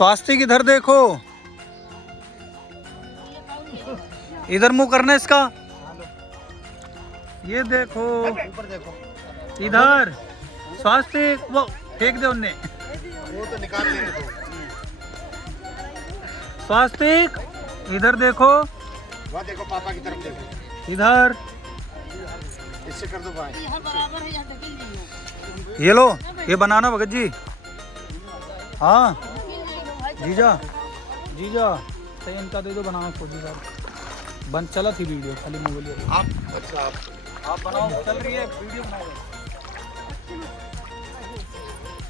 स्वास्तिक इधर देखो, इधर मुंह करना इसका। ये देखो, ऊपर देखो, इधर स्वास्तिक, वो फेंक दे उनने। वो तो निकाल लेंगे तो। स्वास्तिक इधर देखो, वहाँ देखो, पापा की तरफ देखो, इधर। इससे कर दो भाई। ये लो, ये बनाना भगत जी। हाँ जीजा, जीजा सही इनका दे दो, बनाना फौजी साहब। बंद चला थी वीडियो, खाली मोबाइल आप अच्छा आप बनाओ, चल रही है वीडियो बनाओ।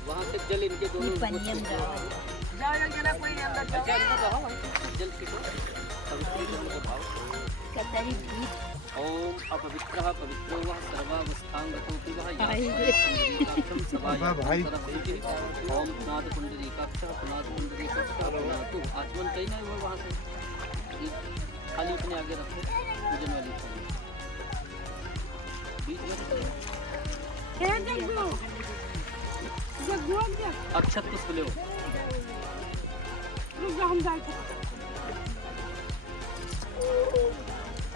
वहाँ से जल इनके दोनों ओम अपवित्रः पवित्रो वः सर्वावस्थांगतोऽपि वः यातं सभायां ओम पुनाद पुंडरीकाक्षः पुनाद पुंडरीकाक्षः पुनातु आचमन कहीं नहीं हुआ वहाँ से, खाली अपने आगे रखो पूजन वाली बीच में अक्षत पुष्प ले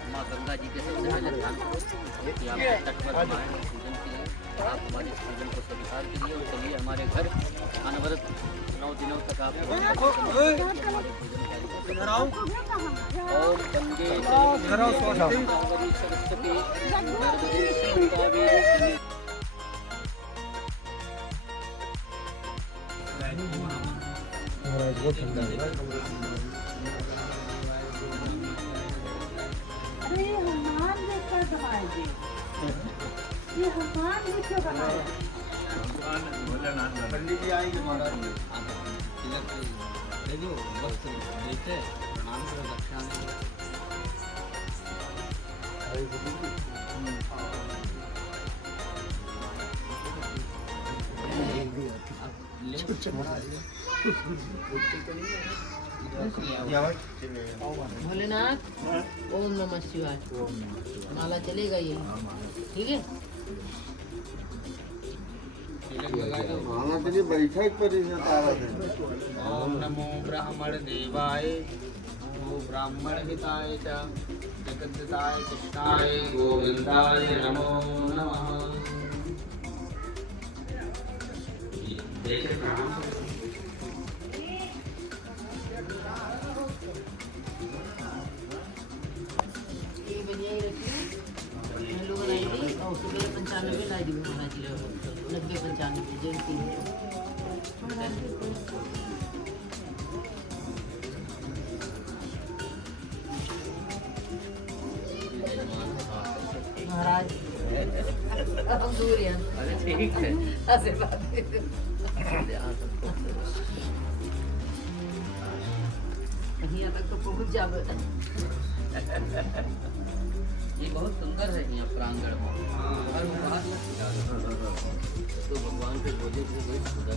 माँ गंगा जी के सबसे पहले ध्यान करो कि आप तट पर हमारे पूजन के लिए, आप हमारे पूजन को स्वीकार कीजिए और चलिए हमारे घर अनवरत 9 दिनों तक आप ओम गंगे सरस्वती कावेरी अरे हनुमान जी का बनाएंगे, ये हनुमान जी क्यों बनाए? पंडित जी आएंगे महाराज। भोलेनाथ ओम नमः शिवाय माला चलेगा ये, ठीक है। माला के लिए बैठक पर ही ओम नमो ब्राह्मण देवाय नमो ब्राह्मण हिताय च जगद्दिताय कृष्णाय गोविंदाय नमो नमः। ये बढ़िया ही रखिए, हम लोग बनाएंगे और सुबह 95 ला दी महाराज जी, 90-95 जयंती है। महाराज हम दूर हैं, अरे ठीक है, आशीर्वाद दे दो। यहाँ तक तो पहुँच जावे। ये बहुत सुंदर है यहाँ प्रांगण में, और वो बाहर मत निकालो। तो भगवान के बोले थे वही सुंदर।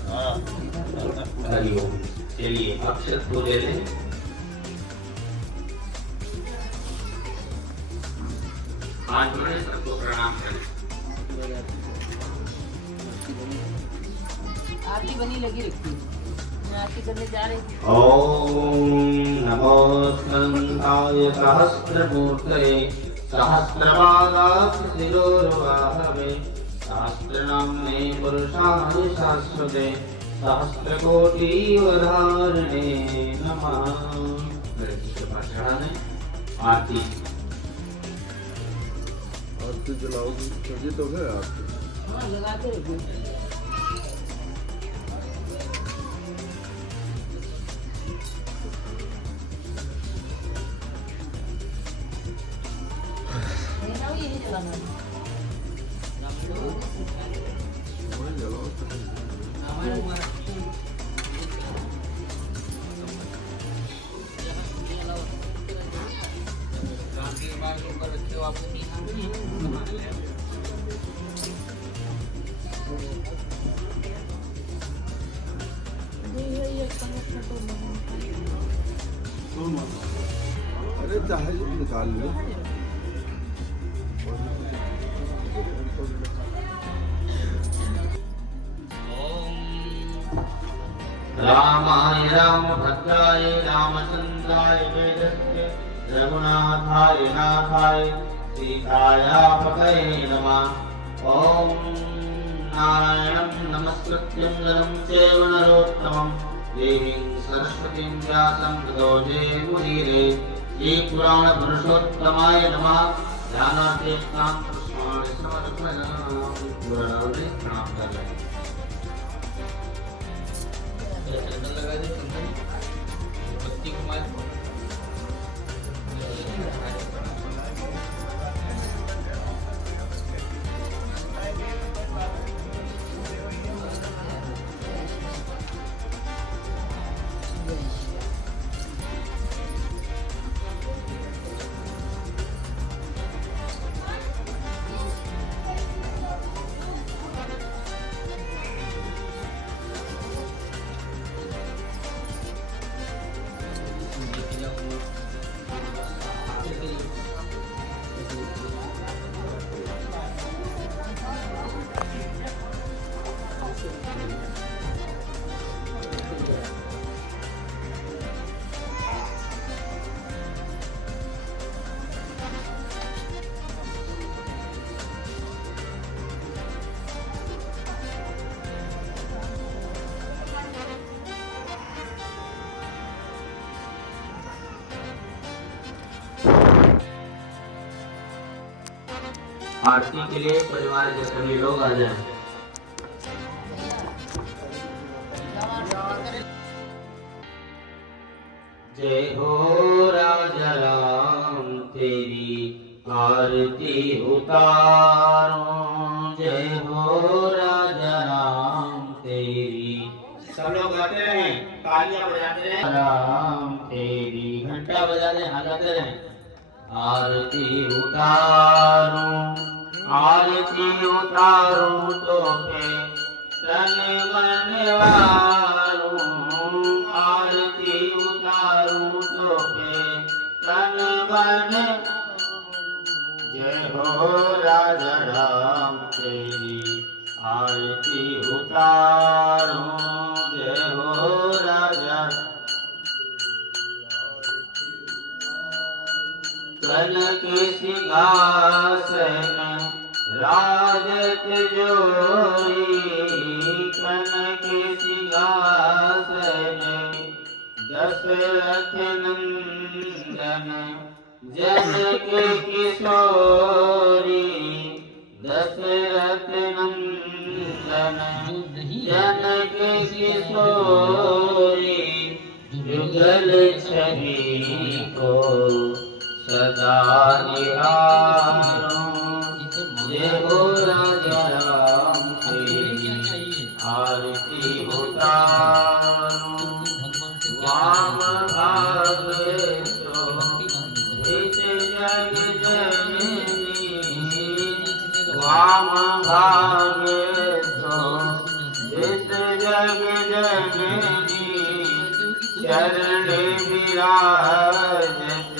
हरिओम। चलिए अक्षत को ले लें। हाथ जोड़े, सबको प्रणाम करें। आरती बनी लगी रखी, मैं आरती करने जा रही थी। ओम नमो स्कंदाय सहस्रमूर्तये सहस्रपादाक्षिशिरोर्वाहवे सहस्रनाम्ने पुरुषाय शाश्वते सहस्रकोटिवधारिणे नमः। चढ़ाने आरती आरती जलाओगी तभी तो है आरती। हाँ लगा के रखी। यही जलाना है। अरे चाहे निकाल लो। रामाय रामभद्राय रामचन्द्राय वेदस्य रघुनाथाय नाथाय सीतायापतये नमः। ॐ नारायणं नमस्कृत्यं नरं चैव नरोत्तमं देवीं सरस्वतीं व्यासं ततो जयमुदीरये। श्री पुराण पुरुषोत्तमाय नमः। ध्यानार्थेष्टां पुष्पाणि समर्पयामि। पुराणे प्रणाम कर रहे हैं। चंदन लगा दे, चंदन बत्ती को मार। आरती के लिए परिवार के सभी लोग आ जाएं। जय हो राजा राम तेरी आरती उतारो। जय हो राजा राम तेरी। सब लोग गाते रहें, तालियां बजाते रहें। राम तेरी घंटा बजाते हालाते रहें। आरती उतारो, आरती उतारो तो पे तन मन वारो। आरती उतारो तो पे तन मन। जय हो राजा राम तेरी आरती उतारो। जय हो राजा। कनक सिंहासन राजत जोई। कनक सिंहासन दशरथ नंदन जनक किशोरी। दशरथ नंदन जनक किशोरी। युगल छवि को सदा निहारो। जय हो राजा राम तेरी आरती उतारो। वाम भाग तो इस जग जननी। वाम भाग तो इस जग जननी। चरण विराजत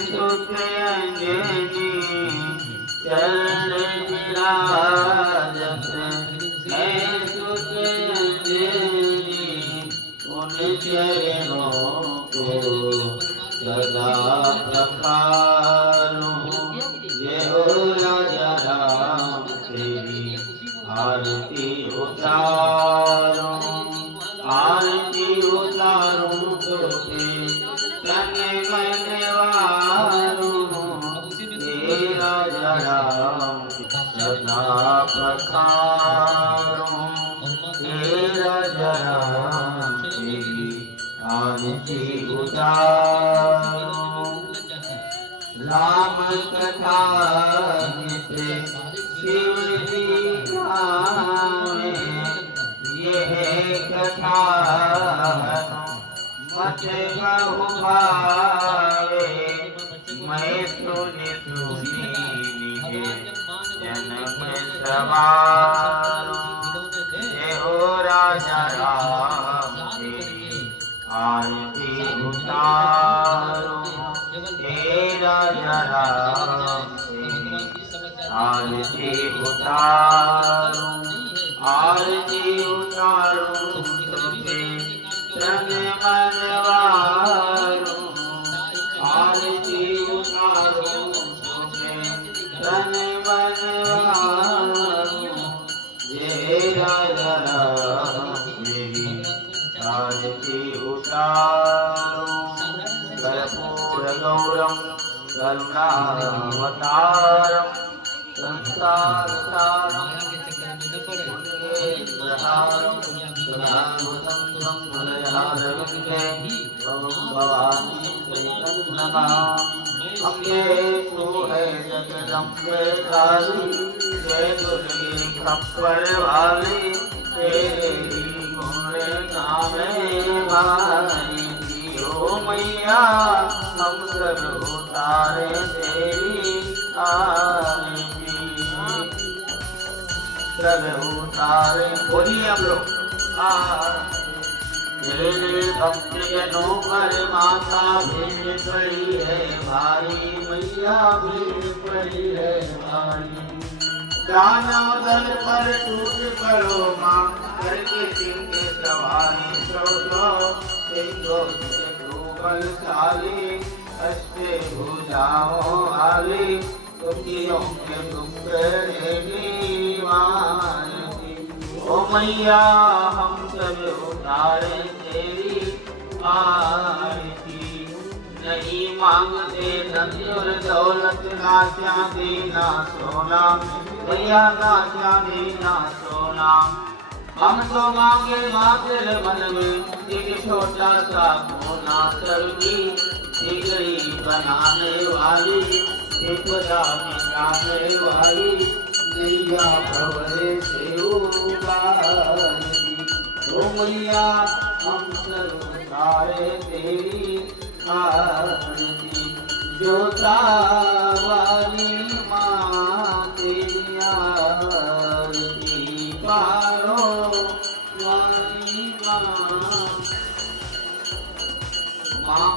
सुख अंजनी। चरण विराजत सुख अंजनी। उन चरणों को सदा पखारो। जय हो राजा राम तेरी आरती उतारो। आरती उतारो तो तन मन वारो। राजा राम सदा पखारो। राजा राम तेरी आरती उतारो। राम कथा नित शिव जी गावे। यह कथा मत बहु भावे। मैं सुनि सुनी जन्म सवारो। जय हो राजा राम तेरी आरती उतारो। हे राजा राम तेरी आरती उतारो। आरती उतारो तो तन मन वारो आरती उतारो तन मन वारो जय राजा मेरी आरती उतारो कर्पूर गौरम करुणावतारम संसार सारम पुण्येन्द्रहारम सुधानुसंगम मलयालविंदे भवानी चैतन्यमा अम्बे तू है जगदम्बे काली जय दुर्गे खप्पर वाली तेरे ही गुण गावे भाई ओ मैया हम सब उतारे तेरी आरती सब उतारे बोलिए हम लोग तेरे भक्तजनों पर माता भीड़ पड़ी है भारी मैया भीड़ पड़ी है भारी दानव दल पर टूट पड़ो माँ करके सिंह सवारी सो सिंहों से बलशाली अष्टे भुजाओं वाली दुखियों के दुख देगी मानती ओ मैया हम सब उतारे तेरी आरती नहीं मांगते धन और दौलत ना चांदी ना सोना भैया ना चांदी ना सोना हम तो मांगे मात्र मन में एक छोटा सा कोना सबकी बिगड़ी बनाने वाली एक मिटाने वाली नैया भवरे से उबारती ओ मैया हम सब उतारे तेरी आरती जोता वाली माँ तेरी आरती पारो वाली माँ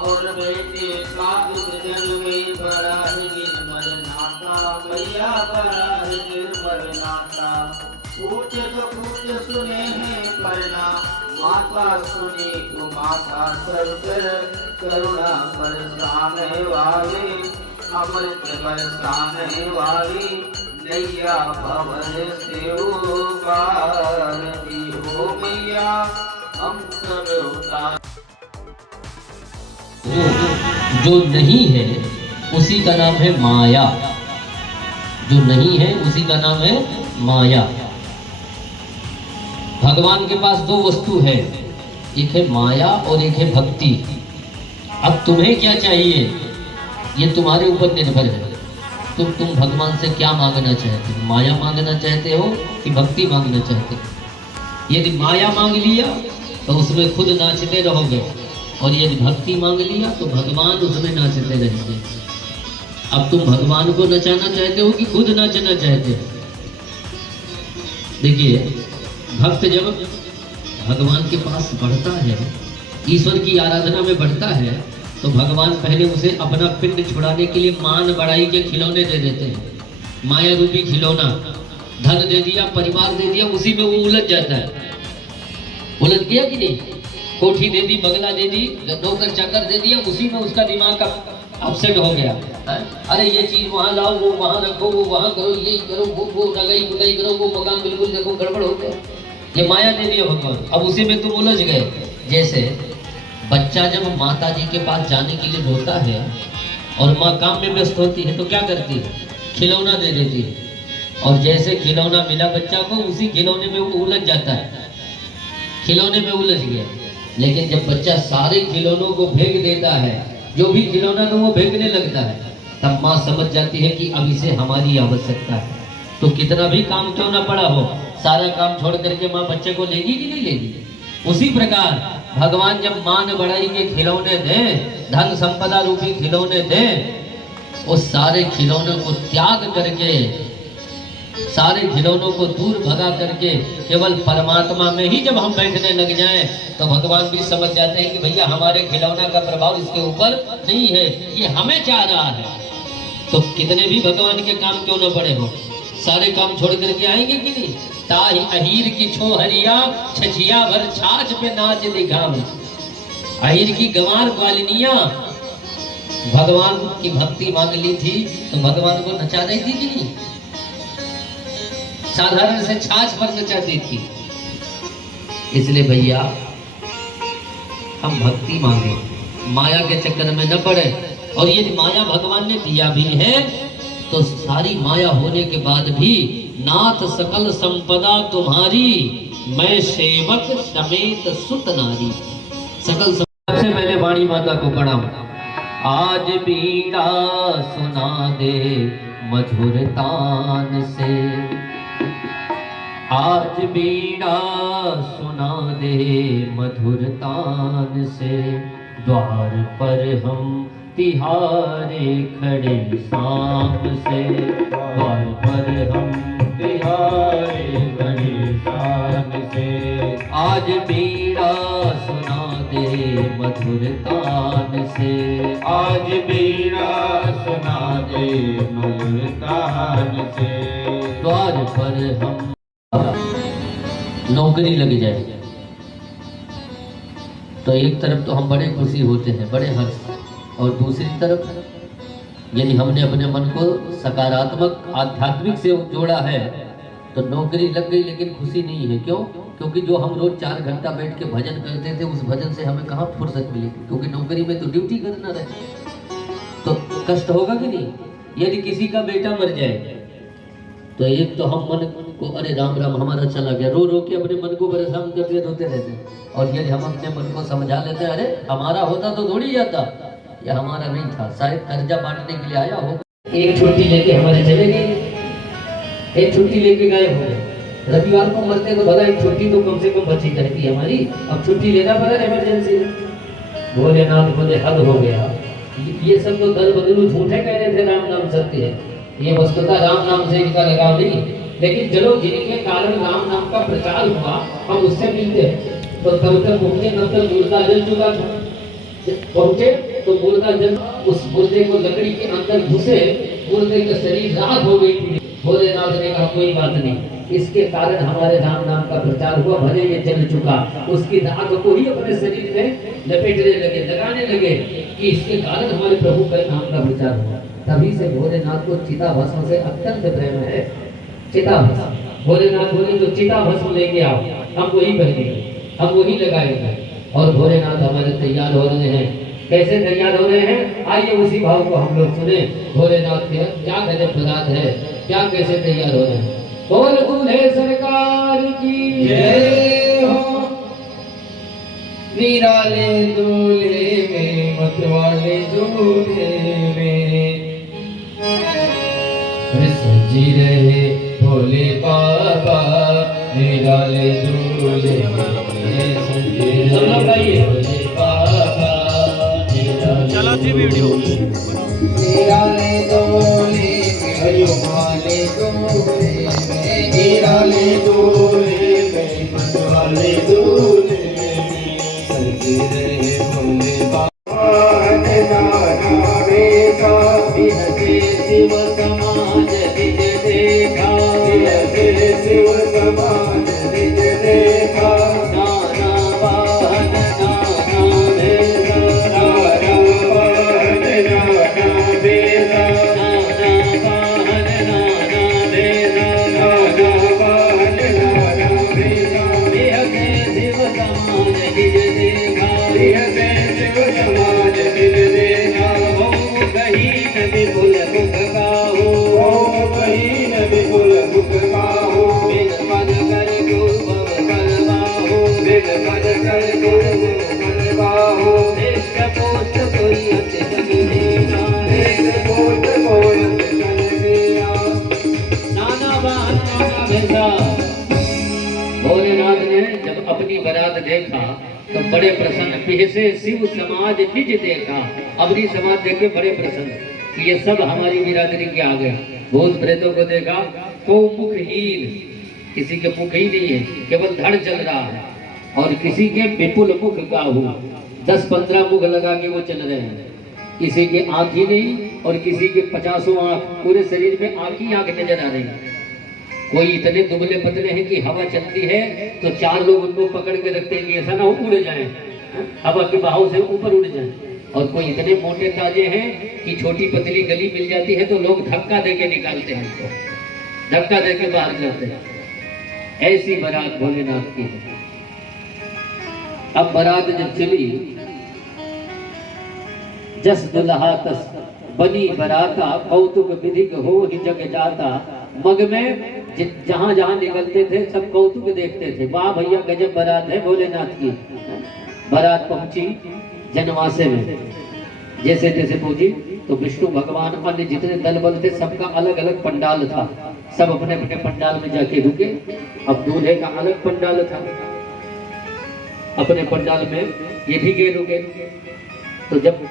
और बेटे का जन में बड़ा ही निर्मल नाता भैया बड़ा ही निर्मल नाता पूछ तो पूछ सुने हैं परना माता सुनी तो माता सब करुणा बरसाने वाली अमृत बरसाने वाली नैया भवन से उबारती हो मैया हम सब उतार जो नहीं है उसी का नाम है माया। जो नहीं है उसी का नाम है माया। भगवान के पास दो वस्तु है, एक है माया और एक है भक्ति। अब तुम्हें क्या चाहिए ये तुम्हारे ऊपर निर्भर है। तुम भगवान से क्या मांगना चाहते हो? माया मांगना चाहते हो कि भक्ति मांगना चाहते हो? यदि माया मांग लिया तो उसमें खुद नाचते रहोगे, और यदि भक्ति मांग लिया तो भगवान उसमें नाचते रहेंगे। अब तुम भगवान को नचाना चाहते हो कि खुद नाचना चाहते हो? देखिए, भक्त जब भगवान के पास बढ़ता है, ईश्वर की आराधना में बढ़ता है, तो भगवान पहले उसे अपना पिंड छुड़ाने के लिए मान बढ़ाई के खिलौने दे देते हैं। माया रूपी खिलौना, धन दे दिया, परिवार दे दिया, उसी में वो उलझ जाता है। उलझ गया कि नहीं? कोठी दे दी, बंगला दे दी, नौकर चाकर दे दिया, उसी में उसका दिमाग का अपसेट हो गया। अरे ये चीज वहाँ लाओ, वो वहाँ रखो, वो वहाँ करो, ये करो, वो रगाई बुलाई करो, वो मकान बिल्कुल देखो गड़बड़ हो गया। ये माया दे दिया भगवान, अब उसी में तुम उलझ गए। जैसे बच्चा जब माता जी के पास जाने के लिए रोता है और माँ काम में व्यस्त होती है तो क्या करती है? खिलौना दे देती है, और जैसे खिलौना मिला बच्चा को, उसी खिलौने में वो उलझ जाता है, खिलौने में उलझ गया। लेकिन जब बच्चा सारे खिलौनों को फेंक देता है, जो भी खिलौना तो वो फेंकने लगता है, तब माँ समझ जाती है कि अब इसे हमारी आवश्यकता है। तो कितना भी काम क्यों ना पड़ा हो, सारा काम छोड़ करके माँ बच्चे को लेगी कि नहीं लेगी? उसी प्रकार भगवान जब मान बढ़ाई के खिलौने दें, धन संपदा रूपी खिलौने दें, उस सारे खिलौनों को त्याग करके, सारे खिलौनों को दूर भगा करके केवल परमात्मा में ही जब हम बैठने लग जाएं, तो भगवान भी समझ जाते हैं कि भैया हमारे खिलौना का प्रभाव इसके ऊपर नहीं है, ये हमें चाह रहा है। तो कितने भी भगवान के काम क्यों न पड़े हो, सारे काम छोड़ करके आएंगे कि नहीं? ताही अहीर की छोहरिया, छछिया भर छाछ पे नाच दिखावे, अहिर की गंवार ग्वालिनिया भगवान की भक्ति मांग ली थी तो भगवान को नचा रही थी कि नहीं? साधारण से छाछ पर नचाती थी। इसलिए भैया हम भक्ति मांगे, माया के चक्कर में न पड़े। और ये माया भगवान ने दिया भी है तो सारी माया होने के बाद भी नाथ सकल संपदा तुम्हारी, मैं सेवक समेत सुत नारी। सकल सबसे पहले वाणी माता को प्रणाम। आज बीड़ा सुना दे मधुर तान से, आज बीड़ा सुना दे मधुर तान से, द्वार पर हम तिहारे खड़े शाम से, द्वार पर हम तिहारे खड़े शाम से, आज बीड़ा सुना दे मधुर तान से, आज बीड़ा सुना दे मधुर तान से, द्वार पर हम नौकरी लग जाए तो एक तरफ तो हम बड़े खुशी होते हैं, बड़े हर्ष, और दूसरी तरफ यदि हमने अपने मन को सकारात्मक आध्यात्मिक से जोड़ा है तो नौकरी लग गई लेकिन खुशी नहीं है। क्यों? क्योंकि जो हम रोज 4 घंटा बैठ के भजन करते थे उस भजन से हमें कहाँ फुर्सत मिलेगी, क्योंकि नौकरी में तो ड्यूटी करना रहती, तो कष्ट होगा कि नहीं? यदि किसी का बेटा मर जाए तो एक तो हम मन को अरे राम राम हमारा चला गया, रो रो के अपने मन को परेशान करते रोते रहते हैं। और यदि हम अपने मन को समझा लेते हैं अरे हमारा होता तो थोड़ी जाता, या हमारा नहीं था, शायद कर्जा बांटने के लिए आया हो। एक छुट्टी लेके हमारे चले गए, एक छुट्टी लेके गए हो गए। रविवार को मरते तो भला एक छुट्टी तो कम से कम बची रहती है हमारी, अब छुट्टी लेना पड़ा इमरजेंसी में। भोलेनाथ बोले हद हो गया, ये सब तो दल बदलू झूठे कह रहे थे, राम नाम सत्य है, ये वस्तुतः राम नाम से इनका लगाव नहीं। लेकिन चलो जिनके कारण राम नाम का प्रचार हुआ हम उससे मिलते हैं, तो तब तक पहुंचे तब तक मुर्दा जल चुका था। पहुंचे तो मुर्दा जल, उस मुर्दे को लकड़ी के अंदर घुसे, मुर्दे का शरीर राख हो गई थी। भोलेनाथ ने कहा कोई बात नहीं, इसके कारण हमारे राम नाम का प्रचार हुआ, भले ये जल चुका, उसकी राख को ही अपने शरीर में लपेटने लगे, लगाने लगे कि इसके कारण हमारे प्रभु का नाम का प्रचार हुआ। तभी से भोलेनाथ को चिता भस्म से अत्यंत प्रेम है। चिता भस्म भोलेनाथ बोले तो चिता भस्म लेके आओ, हम वही पहनेंगे, हम वही लगाएंगे। और भोलेनाथ हमारे तैयार हो रहे हैं। कैसे तैयार हो रहे हैं आइए उसी भाव को हम लोग सुने। भोलेनाथ के क्या गजब पदार्थ है, क्या कैसे तैयार हो रहे हैं। बोल दूल्हे सरकार की जय हो, निराले दूल्हे में मतवाले दूल्हे में, सजी रहे भोले बाबा निराले दूल्हे में, सजी रहे भोले बाबा चला थी वीडियो निराले दूल्हे में, वाले दूल्हे में, निराले दूल्हे में, मतवाले दूल्हे में, सजी रहे भोले बाबा शिव समाज निज देखा, शिव समाज निज देखा, नाना वाहन नाना भेदा, नाना वाहन नाना भेदा, नाना वाहन नाना भेदा, नाना वाहन नाना भेदा, बिहके शिव समाज निज देखा, बिहके शिव समाज निज देखा, हो कहीं न विपुल मुख गाहो, हो कहीं न विपुल मुख गाहो, बिन पद कर गुरु भव करवाहो, बिन पद कर गुरु भव करवाहो, एक पोस्ट कोई अति जग गया, एक पोस्ट कोई अति जग गया, नाना वाहन नाना भेदा। भोलेनाथ ने जब अपनी बारात देखा तो बड़े प्रसन्न, पिहसे शिव समाज निज देखा, अबरी समाज देखे बड़े प्रसन्न, ये सब हमारी बिरादरी के आ गया। भूत प्रेतों को देखा को मुखहीन, किसी के मुख ही नहीं है, केवल धड़ चल रहा है, और किसी के विपुल मुख गाहू, 10-15 मुख लगा के वो चल रहे हैं, किसी के आंख ही नहीं और किसी के 50 आंख, पूरे शरीर में आंख ही आंख नजर आ रही है। कोई इतने दुबले पतले हैं कि हवा चलती है तो 4 लोग उनको पकड़ के रखते हैं कि ऐसा ना हो उड़ जाए, हवा के बहाव से ऊपर उड़ जाए। और कोई इतने मोटे ताजे हैं कि छोटी पतली गली मिल जाती है तो लोग धक्का देके निकालते हैं, उनको धक्का देके बाहर जाते हैं। ऐसी बारात भोलेनाथ की है। अब बारात जब चली, जस दुल्हा तस बनी बराता, कौतुक विधिक हो ही जग जाता। मग में जहां जहां निकलते थे सब कौतुक देखते थे, वाह भैया गजब बारात है भोलेनाथ की। बारात पहुंची जनवासे में, जैसे जैसे पहुंची तो विष्णु भगवान अन्य जितने दल बल थे सबका अलग अलग पंडाल था, सब अपने अपने पंडाल में जाके रुके। अब दूल्हे का अलग पंडाल था, अपने पंडाल में ये भी गए रुके। तो जब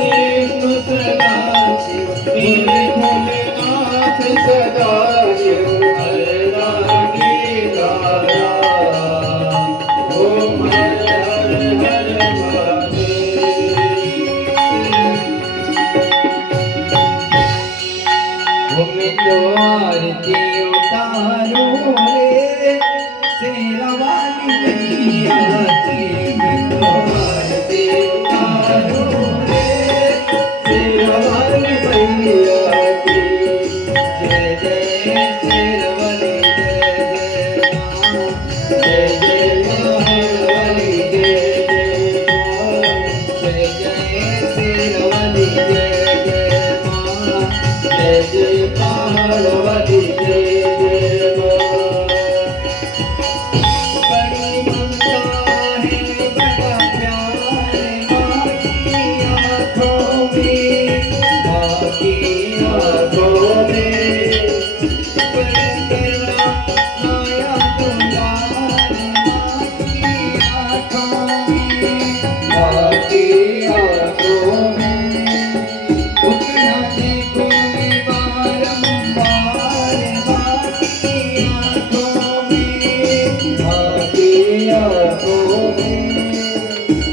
Hare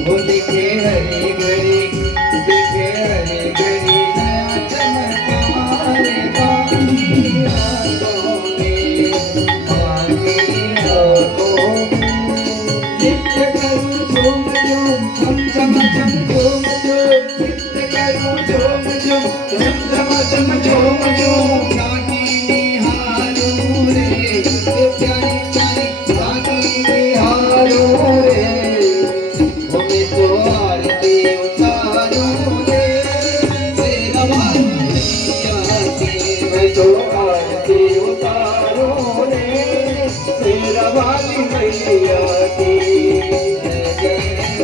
वो दिखे हरे घड़ी, दिखे हरे घड़ी नया चमत्कार बाकी हाथों में, बाकी हाथों में। नित्य करूं झूम झूम झम झम झम झूम झूम, नित्य करूं झूम झूम झम झम झम झूम झूम। बाकी निहारूं रे, ये प्यारी प्यारी बाकी निहारूं रे। वो मैं तो आरती उतारूं रे, तेरा मैया की मैं तो आरती उतारूं रे, तेरा वाली मैया की। जय जय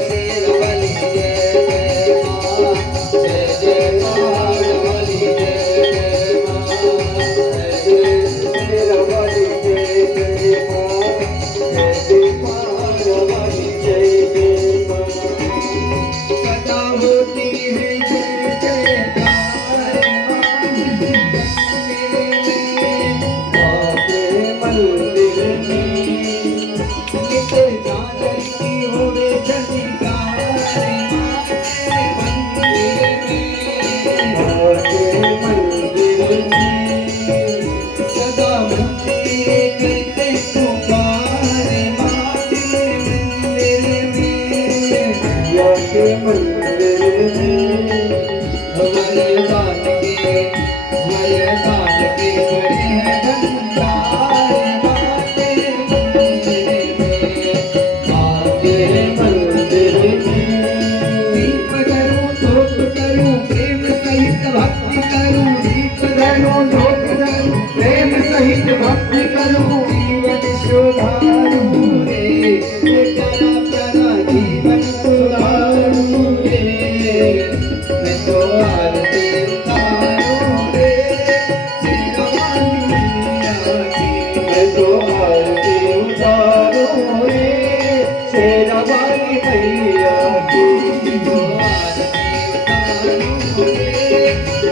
शेरा वाली जय जय माँ, जय जय पहाड़ वाली जय जय माँ, जय जय शेरा वाली जय जय माँ, जय जय पहाड़ वाली जय जय माँ। सदा होती है जय जयकार आपके मंदिर में, नित झांझर की होवे झनकार आपके मंदिर में, सदा मंदिर करते पुकार आपके मंदिर में, आपके मंदिर में। वरदान के बड़े हैं भंडार आपके मंदिर में, आपके मंदिर में। दीप धरूं धूप करूं प्रेम सहित भक्ति करूं, दीप धरूं धूप करूं प्रेम सहित भक्ति करूं, जीवन सुधारूं रे, ये प्यारा प्यारा जीवन सुधारूं रे। मैं तो आरती उतारूं रे, तेरा वाली मैया की। मैं तो आरती उतारूं रे, तेरा वाली मैया की। मैं तो आरती उतारूं रे,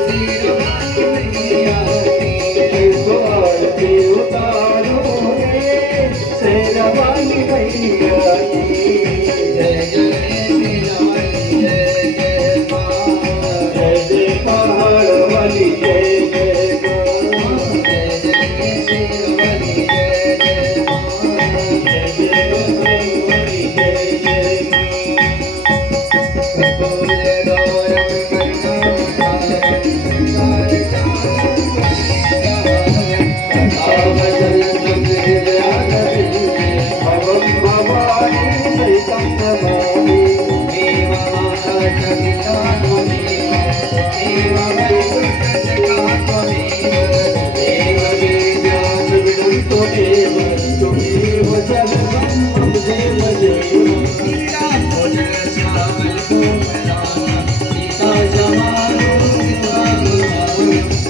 तेरा वाली मैया की। मैं तो आरती उतारूं रे, तेरा वाली मैया की। जय जय शेरा वाली जय जय माँ, जय जय पहाड़ वाली जय जय माँ, जय जय शेरा वाली जय जय माँ, जय जय पहाड़ वाली जय जय माँ। कर्पूर गौरम करुणावतारम, संसारसारं हृदयानंदे, भवं भवानी सहितं नमामि। देव माता पिता त्वमेव, देव वैकुण्ठजगः त्वमेव, देव वेद्यासुरं त्वमेव, त्वमेव सर्वं मम देव देव। नीलाम्बोदर श्यामल कोमलांग, सीता समारोह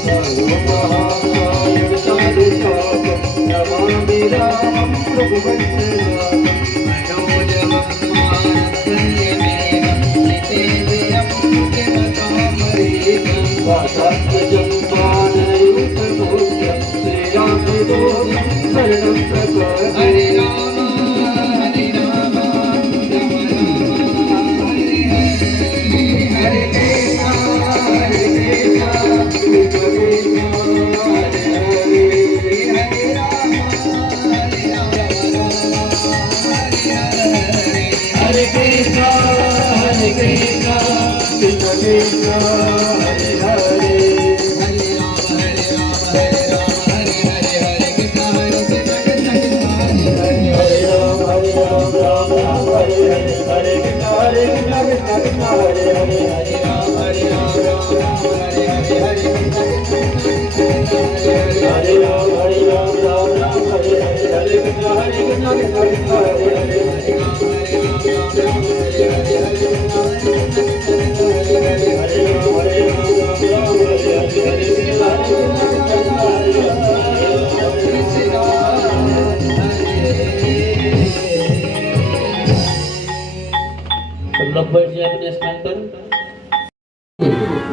सर्वमहाकाय विशालकाय, नमामि रामं रघुवंशनाथं। मनोजवं मारुततुल्यवेगं, जितेन्द्रियं बुद्धिमतामरेगं, वातात्मजं वानरयूथपूज्यं, श्रीरामदूतं शरणं प्रपद्ये। हरे राम हरे राम, राम राम हरे हरे, हरे कृष्णा हरे कृष्णा, कृष्ण कृष्ण हरे हरे, हरे राम हरे राम, हरे कृष्णा हरे कृष्णा, कृष्ण कृष्ण हरे हरे, हरे राम हरे राम हरे हरे, हरे कृष्णा हरे कृष्णा, कृष्ण कृष्ण हरे हरे, हरे राम राम राम हरे हरे, हरे कृष्णा कृष्ण कृष्ण हरे हरे, हरे राम राम राम हरे हरे, हरे कृष्णा कृष्ण कृष्ण हरे हरे, हरे राम राम राम हरे हरे, हरे कृष्णा कृष्ण कृष्ण हरे हरे, हरे राम राम हरे हरे, हरे कृष्णा कृष्ण कृष्ण हरे हरे, हरे राम राम हरे हरे, हरे कृष्णा कृष्ण कृष्ण हरे हरे, श्री राम हरे। सब लोग बैठ जाए अपने स्थान पर।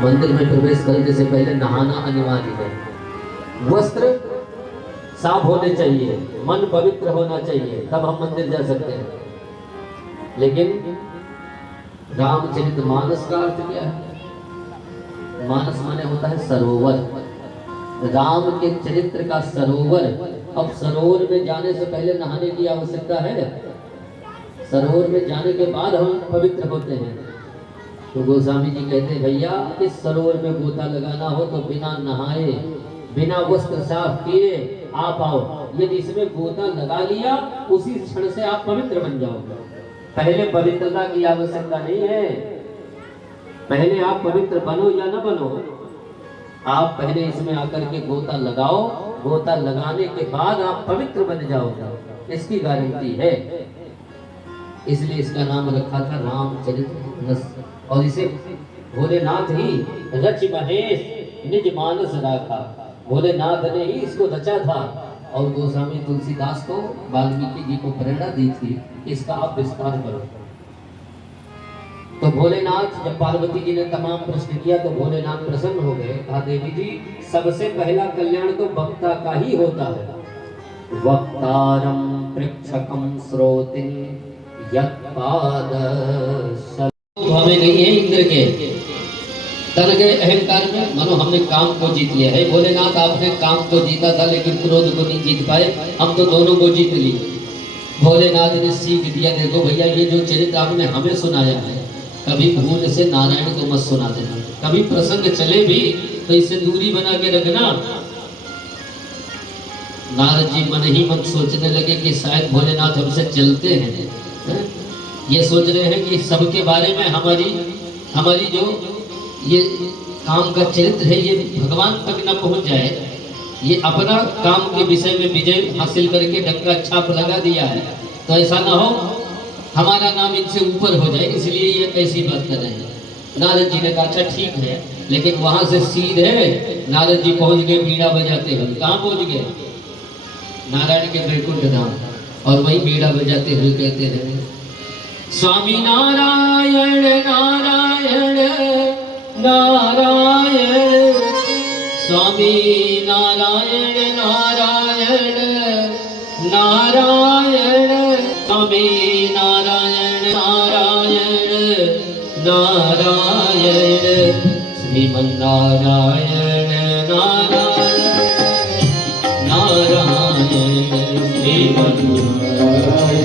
मंदिर में प्रवेश करने से पहले नहाना अनिवार्य है। वस्त्र साफ होने चाहिए, मन पवित्र होना चाहिए, तब हम मंदिर जा सकते हैं। लेकिन रामचरितमानस का अर्थ क्या है? मानस माने होता है सरोवर। राम के चरित्र का सरोवर। अब सरोवर में जाने से पहले नहाने की आवश्यकता है? सरोवर में जाने के बाद हम पवित्र होते हैं। तो गोस्वामी जी कहते हैं भैया इस सरोवर में गोता लगाना हो तो बिना नहाए बिना वस्त्र साफ किए आप आओ। यदि इसमें गोता लगा लिया उसी क्षण से आप पवित्र बन जाओगे। पहले पवित्रता की आवश्यकता नहीं है। पहले आप पवित्र बनो या न बनो, आप पहले इसमें आकर के गोता लगाओ। गोता लगाने के बाद आप पवित्र बन जाओगे, इसकी गारंटी है। इसलिए इसका नाम रखा था रामचरितमानस। और इसे भोलेनाथ ही रच महेश निज मानस राखा। भोलेनाथ ने ही इसको रचा था। और गोस्वामी तुलसीदास को वाल्मीकि जी को प्रेरणा दी थी इसका आप विस्तार करो। तो भोलेनाथ जब पार्वती जी ने तमाम प्रश्न किया तो भोलेनाथ प्रसन्न हो गए। कहा देवी जी सबसे पहला कल्याण तो वक्ता का ही होता है। वक्तारम प्रेक्षकम श्रोतिन यत्पाद हमें नहीं है इंद्र के तन के अहंकार में। मानो हमने काम को जीत लिया है। भोलेनाथ आपने काम को जीता था लेकिन क्रोध को नहीं जीत पाए, हम तो दोनों को जीत लिए। भोलेनाथ ने सीख दिया देखो भैया ये जो चरित्र आपने हमें सुनाया है कभी भूल से नारायण को मत सुना देना। कभी प्रसंग चले भी तो इससे दूरी बना के रखना। नारद जी मन ही मन सोचने लगे कि शायद भोलेनाथ हमसे चलते हैं, ये सोच रहे हैं कि सबके बारे में हमारी जो ये काम का चरित्र है ये भगवान तक न पहुंच जाए। ये अपना काम के विषय में विजय हासिल करके डंका छाप लगा दिया है, तो ऐसा ना हो हमारा नाम इनसे ऊपर हो जाए, इसलिए ये ऐसी बात कर रहे हैं। नारद जी ने कहा अच्छा ठीक है, लेकिन वहां से सीधे नारद जी पहुंच गए बीड़ा बजाते हुए। कहाँ पहुंच गए? नारायण के वैकुंठ धाम। और वही बीड़ा बजाते हुए कहते हैं स्वामी नारायण नारायण नारायण स्वामी नारायण नारायण नारायण स्वामी नारायण नारायण नारायण श्रीमन्नारायण नारायण नारायण श्रीमन्नारायण नारायण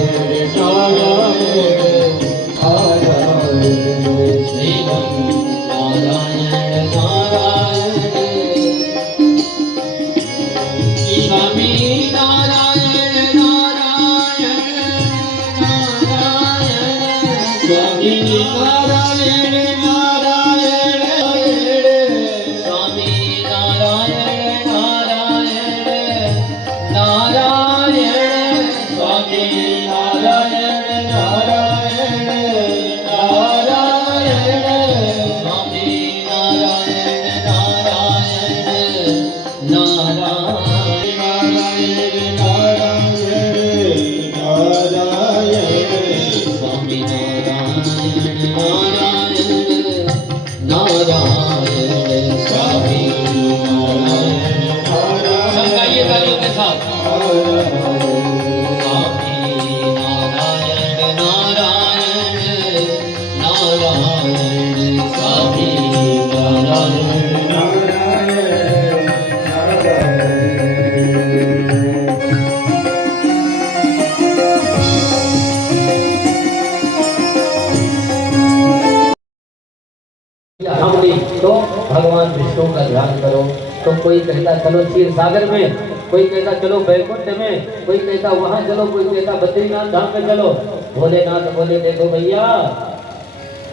तो भगवान विष्णु का ध्यान करो। तो कोई कहता चलो क्षीर सागर में, कोई कहता चलो बैकुंठ में, कोई कहता वहां चलो, कोई कहता बद्रीनाथ धाम में चलो। भोलेनाथ बोले देखो भैया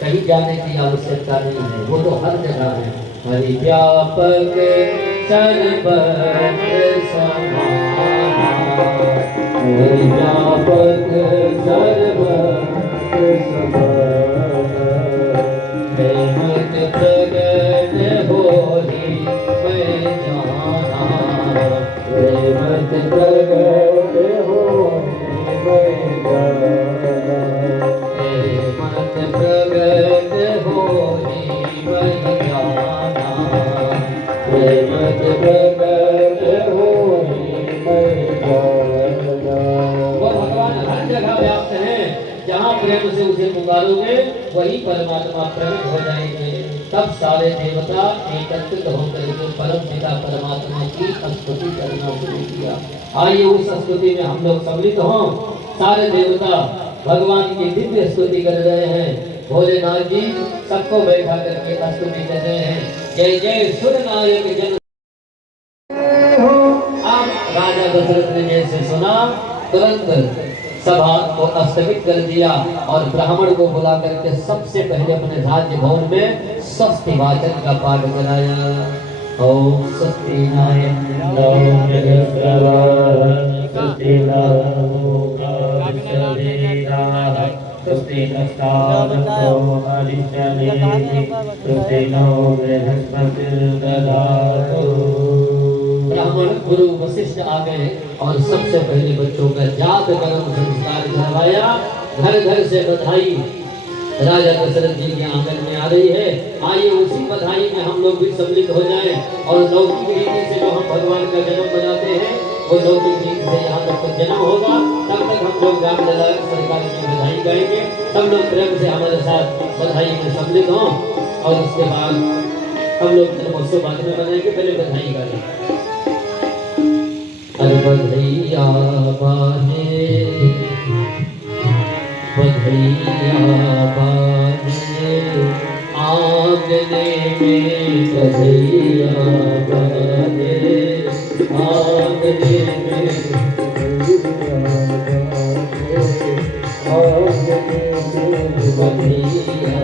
कहीं जाने की आवश्यकता नहीं है, वो तो हर जगह है। हरि व्यापक सर्वत्र समाना, हरि व्यापक सर्वत्र समाना, प्रेमत प्रगट होहि मैं जाना, प्रेमत प्रगट होहि मैं जाना, प्रेमत प्रगट होहि मैं जाना, प्रेमत प्रगट होहि मैं जाना। वो भगवान हर जगह व्याप्त है, जहाँ प्रेम नाम से उसे पुकारोगे वही परमात्मा प्रकट हो जाएंगे। तब सारे देवता एकत्रित होकर के परम पिता परमात्मा की स्तुति करना शुरू किया। आइए उस स्तुति में हम लोग सम्मिलित हों। सारे देवता भगवान की दिव्य स्तुति कर रहे हैं। भोलेनाथ जी सबको बैठा करके स्तुति कर रहे हैं। जय जय सुर नायक जन। अब राजा दशरथ ने जैसे सुना तुरंत सभा को स्थगित कर दिया और ब्राह्मण को बुला करके सबसे पहले अपने राज्य भवन में स्वस्ति वाचन का पाठ कराया। ओम स्वस्ति ब्राह्मण गुरु वशिष्ठ आ गए और सबसे पहले बच्चों का जात कर्म संस्कार करवाया। घर घर से बधाई राजा दशरथ जी के आंगन में आ रही है। आइए उसी बधाई में हम लोग भी सम्मिलित हो जाएं और लौकिक रीति से जो हम भगवान का जन्म बनाते हैं वो लौकिक रीति से यहाँ तक जन्म होगा। तब तक हम लोग राम लला सरकार की बधाई गाएंगे। सब लोग प्रेम से हमारे साथ बधाई में सम्मिलित हों और उसके बाद हम लोग जन्मोत्सव बाद में बनाएंगे। पहले बधाई गाएंगे। अरे बधैया बाजे बधैया बाजे आंगने में बधैया बाजे आंगने में बधैया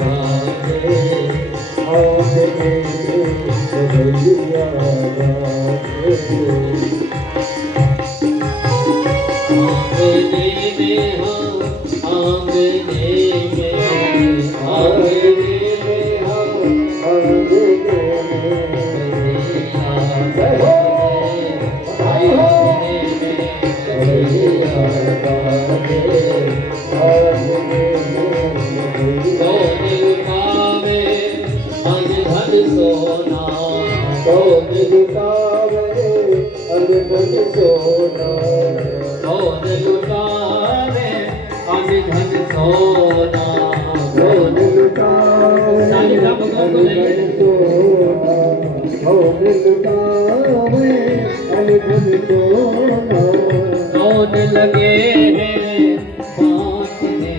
बाजे कौन लगे हैं बांटने में,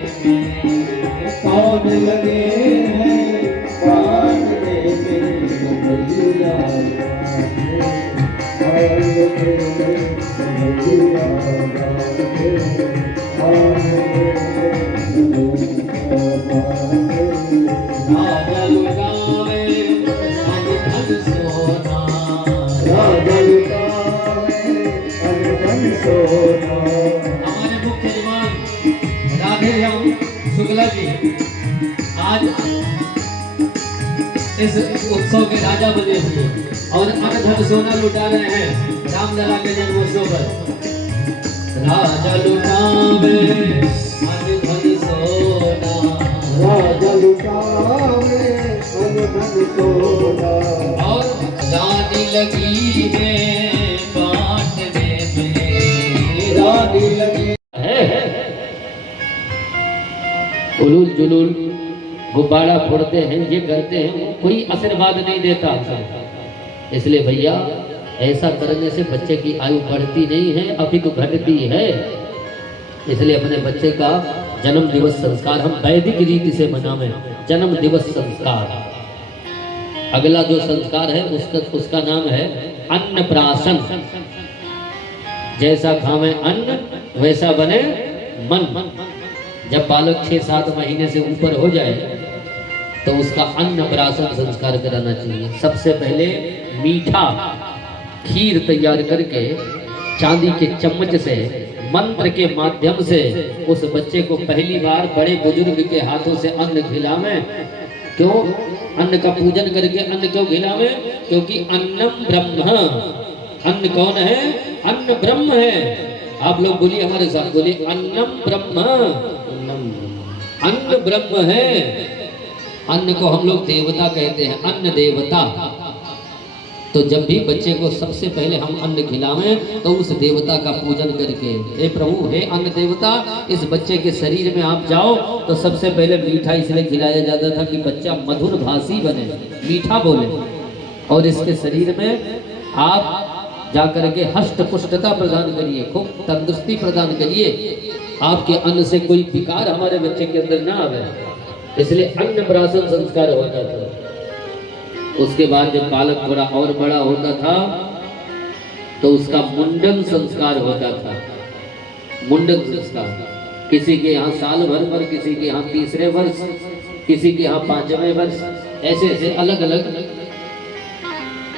कौन लगे हैं बांटने में, राजा लुटावे हम धन सोना, राजा लुटावे हम धन सोना। हमारे मुख्य जवान राधे राम शुक्ला जी आज इस उत्सव के राजा बने हुए और धन सोना लुटा रहे हैं रामलला के जन्मोत्सव पर। राजा लुटावे धन सोना, राजा लुटावे धन सोना, और रानी लगी है बांटने में, रानी लगी है। उलूल जुलूल गुब्बारा फोड़ते हैं, ये करते हैं, कोई आशीर्वाद नहीं देता। इसलिए भैया ऐसा करने से बच्चे की आयु बढ़ती नहीं है, अभी तो घटती है। इसलिए अपने बच्चे का जन्म दिवस संस्कार हम वैदिक रीति से मनावें। जन्म दिवस संस्कार, अगला जो संस्कार है उसका नाम है अन्नप्राशन। जैसा खावे अन्न वैसा बने मन। जब बालक 6-7 महीने से ऊपर हो जाए तो उसका अन्नप्राशन संस्कार कराना चाहिए। सबसे पहले मीठा खीर तैयार करके चांदी के चम्मच से मंत्र के माध्यम से उस बच्चे को पहली बार बड़े बुजुर्ग के हाथों से अन्न खिलावें। क्यों अन्न का पूजन करके अन्न क्यों खिलावें? क्योंकि अन्नम ब्रह्म। अन्न कौन है? अन्न ब्रह्म है। आप लोग बोलिए हमारे साथ, बोलिए अन्नम ब्रह्म। अन्न ब्रह्म है। अन्न को हम लोग देवता कहते हैं, अन्न देवता। तो जब भी बच्चे को सबसे पहले हम अन्न खिलावें तो उस देवता का पूजन करके, हे प्रभु, हे अन्न देवता, इस बच्चे के शरीर में आप जाओ। तो सबसे पहले मीठा इसलिए खिलाया जाता था कि बच्चा मधुर भाषी बने, मीठा बोले, और इसके शरीर में आप जाकर के हष्ट पुष्टता प्रदान करिए, खूब तंदुरुस्ती प्रदान करिए, आपके अन्न से कोई विकार हमारे बच्चे के अंदर ना आवे। इसलिए अन्नप्राशन संस्कार होता था। उसके बाद जब बालक थोड़ा और बड़ा होता था तो उसका मुंडन संस्कार होता था। मुंडन संस्कार किसी के यहाँ साल भर पर, किसी के यहाँ तीसरे वर्ष, किसी के यहाँ 5वें वर्ष, ऐसे ऐसे अलग अलग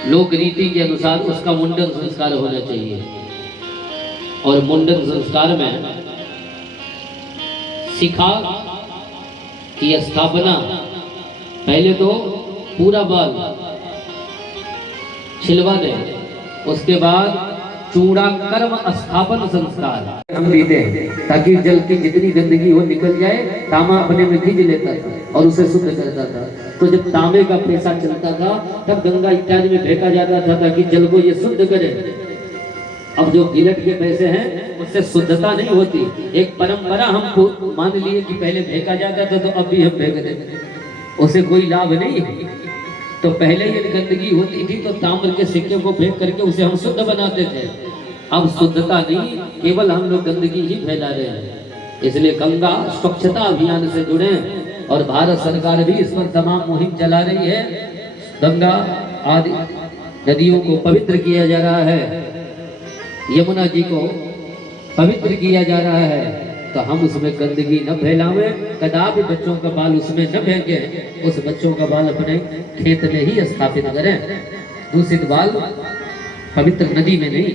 लोक रीति के अनुसार उसका मुंडन संस्कार होना चाहिए। और मुंडन संस्कार में शिखा की स्थापना, पहले तो पूरा बाल छिलवा दें, उसके बाद चूड़ा कर्म स्थापन संस्कार हम भी दें ताकि जल की जितनी गंदगी हो निकल जाए। तांबा अपने में खींच लेता था और उसे शुद्ध करता था। तो जब तांबे का पैसा चलता था तब गंगा इत्यादि में फेंका जाता था ताकि जल को ये शुद्ध करे। अब जो गिलट के पैसे हैं उससे शुद्धता नहीं होती। एक परंपरा हम मान लिए कि पहले फेंका जाता था तो अब भी हम फेंक देते, उसे कोई लाभ नहीं है। तो पहले ये गंदगी होती थी तो ताम्र के सिक्के को फेंक करके उसे हम शुद्ध बनाते थे। अब शुद्धता नहीं, केवल हम लोग गंदगी ही फैला रहे हैं। इसलिए गंगा स्वच्छता अभियान से जुड़े और भारत सरकार भी इस पर तमाम मुहिम चला रही है। गंगा आदि नदियों को पवित्र किया जा रहा है, यमुना जी को पवित्र किया जा रहा है। तो हम उसमें गंदगी न फैलावें, कदापि बच्चों का बाल उसमें न फेंकें। उस बच्चों का बाल अपने खेत में ही स्थापित करें, दूषित बाल पवित्र नदी में नहीं।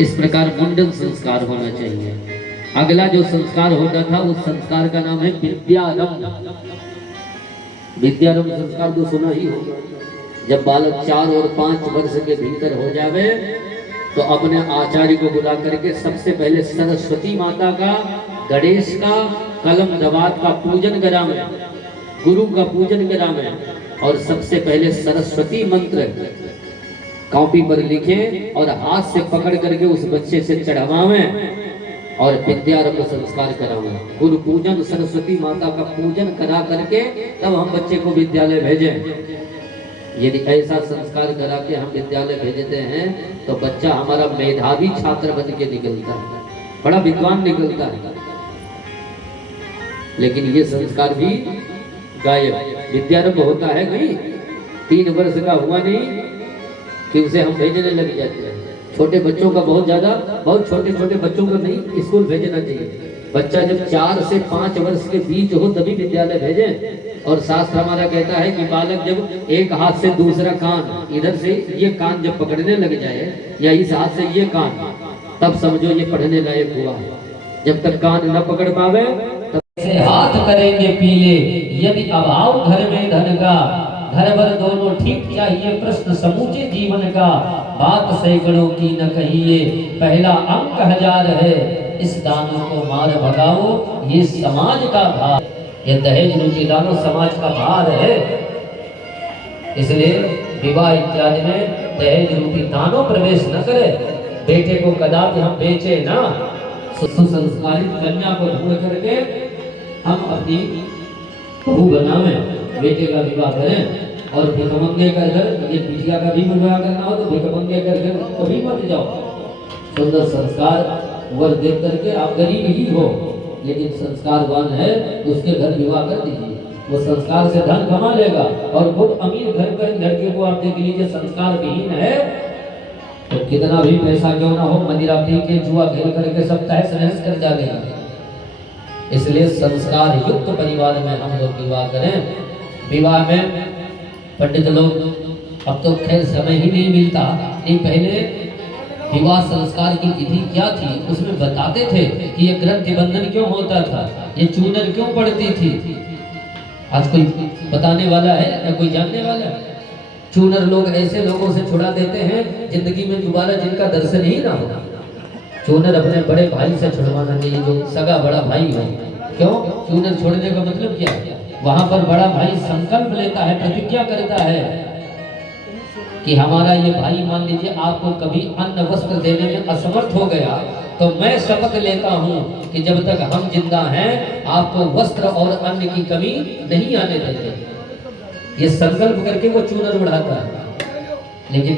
इस प्रकार मुंडन संस्कार होना चाहिए। अगला जो संस्कार होता था उस संस्कार का नाम है विद्यारंभ। विद्यारंभ संस्कार तो सुना ही होगा। जब बालक 4 और 5 वर्ष के भीतर हो जावे तो अपने आचार्य को बुला करके सबसे पहले सरस्वती माता का, गणेश का, कलम दवात का पूजन करावे, गुरु का पूजन करावे और सबसे पहले सरस्वती मंत्र कॉपी पर लिखे और हाथ से पकड़ करके उस बच्चे से चढ़ावे और विद्यारंभ संस्कार करावे। गुरु पूजन, सरस्वती माता का पूजन करा करके तब हम बच्चे को विद्यालय भेजें। यदि ऐसा संस्कार करा के हम विद्यालय भेजते हैं तो बच्चा हमारा मेधावी छात्र बन के निकलता है, बड़ा विद्वान निकलता है। लेकिन ये संस्कार भी गायब। विद्यारंभ होता है नहीं, 3 वर्ष का हुआ नहीं कि उसे हम भेजने लग जाते हैं। छोटे बच्चों का बहुत छोटे छोटे बच्चों को नहीं स्कूल भेजना चाहिए। बच्चा जब 4 से 5 वर्ष के बीच हो तभी विद्यालय भेजें। और शास्त्र हमारा कहता है कि बालक जब एक हाथ से दूसरा कान, इधर से ये कान जब पकड़ने लग जाए या इस हाथ से ये कान, तब समझो ये पढ़ने लायक हुआ। जब तक कान न पकड़ पावे तब से हाथ करेंगे पीले, यदि अभाव घर में धन का, घर भर दोनों ठीक चाहिए प्रश्न समूचे जीवन का। बात सैकड़ों की न कहिए, पहला अंक 1000 है, इस दानों को मार भगाओ, ये समाज का भार। ये दहेज रूपी दानों समाज का भार है। इसलिए विवाह इत्यादि में दहेज रूपी दानों प्रवेश न करे। बेटे को कदापि हम बेचे ना, सुसंस्कारित कन्या को ढूंढ करके हम अपनी बहू बनावे, बेटे का विवाह करें। और भिखमंगे कर घर, ये बिटिया का भी विवाह करना हो तो भिखमंगे कर घर कभी मत जाओ। सुंदर संस्कार वर देख करके, आप गरीब ही हो लेकिन संस्कारवान है, उसके घर विवाह कर दीजिए। वो संस्कार से धन कमा लेगा। और खुद अमीर घर के लड़के को आप देख लीजिए, संस्कार विहीन है तो कितना भी पैसा क्यों ना हो, मदिरा पी के, जुआ खेल करके सब तहस नहस कर डालेगा। इसलिए संस्कार युक्त परिवार में हम लोग विवाह करें। विवाह में पंडित लोग, अब तो खैर समय ही नहीं मिलता, नहीं पहले विवाह संस्कार की विधि क्या थी उसमें बताते थे कि ये ग्रंथि बंधन क्यों होता था, ये चूनर क्यों पड़ती थी। आज कोई बताने वाला है या कोई जानने वाला है? चूनर लोग ऐसे लोगों से छुड़ा देते हैं जिंदगी में दोबारा जिनका दर्शन ही ना हो। चूनर अपने बड़े भाई से छुड़वाना चाहिए, जो सगा बड़ा भाई हो। क्यों? चूनर छोड़ने का मतलब क्या है? वहां पर बड़ा भाई संकल्प लेता है, प्रतिज्ञा करता है कि हमारा ये भाई मान लीजिए आपको कभी अन्न वस्त्र देने में असमर्थ हो गया, तो मैं शपथ लेता हूँ कि जब तक हम जिंदा हैं आपको वस्त्र और अन्न की कमी नहीं आने देंगे। ये संकल्प करके वो चूनर उड़ाता है। लेकिन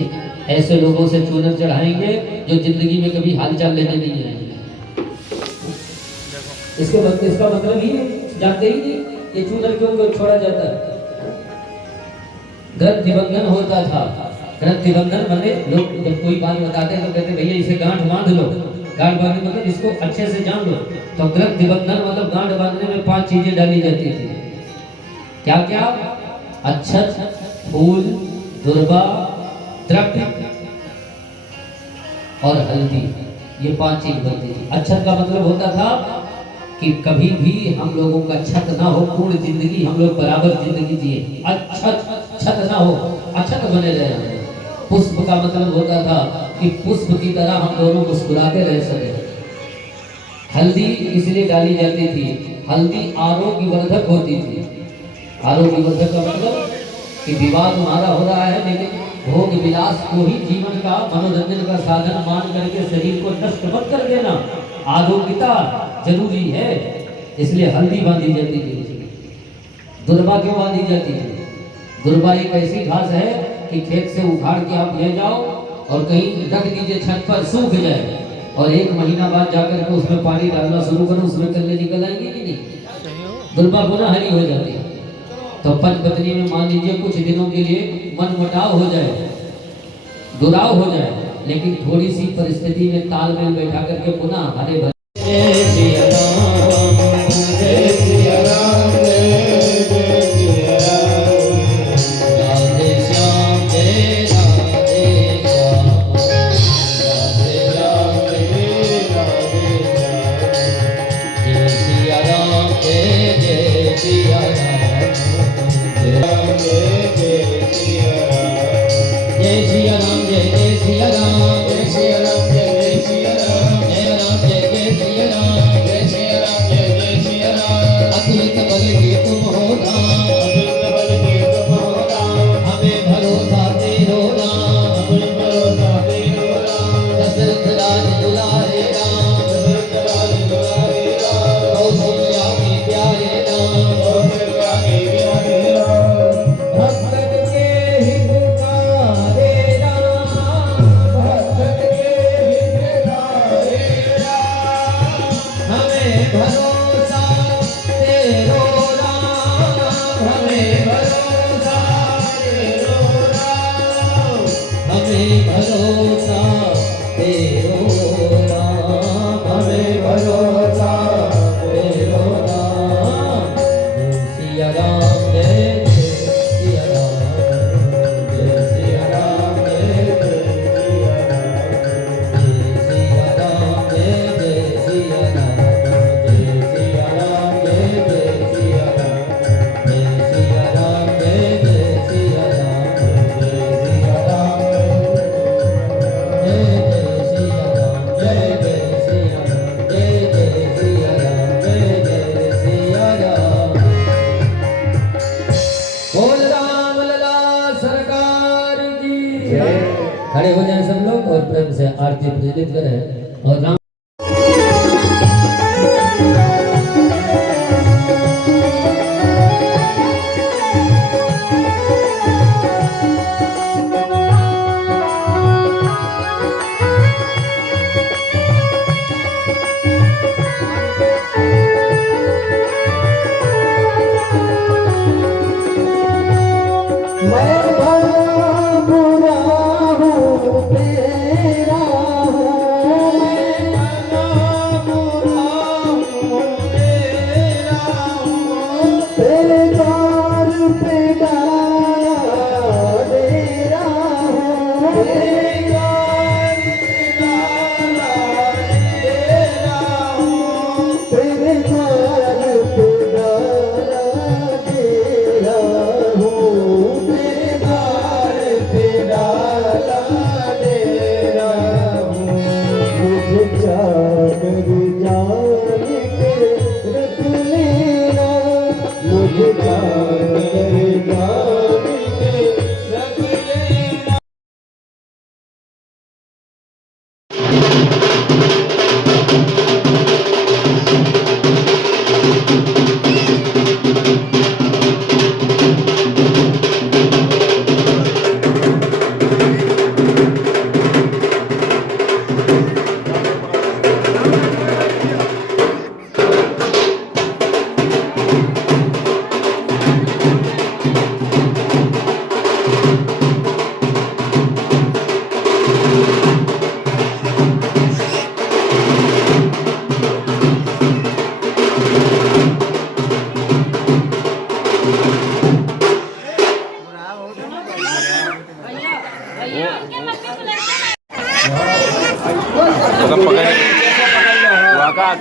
ऐसे लोगों से चूनर चढ़ाएंगे जो जिंदगी में कभी हालचाल लेने नहीं आएंगे। इसका मतलब ही जानते ही नहीं ये चूनर क्यों छोड़ा जाता है। ग्रंथि बंधन होता था। ग्रंथि बंधन बने लोग जब कोई बात बताते हैं तो कहते भैया इसे गांठ बांध लो। गांठ बांधने मतलब इसको अच्छे से जान लो। तो ग्रंथि बंधन मतलब गांठ बांधने में 5 चीजें डाली जाती थी। क्या क्या? अक्षत, फूल, दुर्वा, द्रव्य और हल्दी। ये 5 चीज बनती थी। अक्षत का मतलब होता था कि कभी भी हम लोगों का छत ना हो, पूर्ण जिंदगी हम लोग बराबर जिंदगी जिए, छत ना हो, अक्षत बने रहे। पुष्प का मतलब होता था कि पुष्प की तरह हम दोनों मुस्कुराते रह सके। हल्दी इसलिए डाली जाती थी, हल्दी आरोग्यवर्धक होती थी। आरोग्यवर्धक का मतलब कि विवाह तुम्हारा हो रहा है लेकिन भोग विलास को ही जीवन का मनोरंजन का साधन मान करके शरीर को नष्ट मत कर देना। आरोग्यता जरूरी है, इसलिए हल्दी बांधी जाती थी। दुर्वा क्यों बांधी जाती थी? दुर्वा एक ऐसी घास है कि खेत से उखाड़ के आप ले जाओ और कहीं रख दीजिए, छत पर सूख जाए और 1 महीना बाद जाकर के उसमें पानी डालना शुरू करो, उसमें कल्ले निकल आएंगे कि नहीं? दुर्वा पुनः हरी हो जाती है। तो पंचपत्नी में मान लीजिए कुछ दिनों के लिए मनमुटाव हो जाए, दुराव हो जाए, लेकिन थोड़ी सी परिस्थिति में तालमेल बैठा करके पुनः हरे भरे खड़े हो जाएं सब लोग और प्रेम से आरती प्रज्वलित करें और राम तेरा हूँ मैं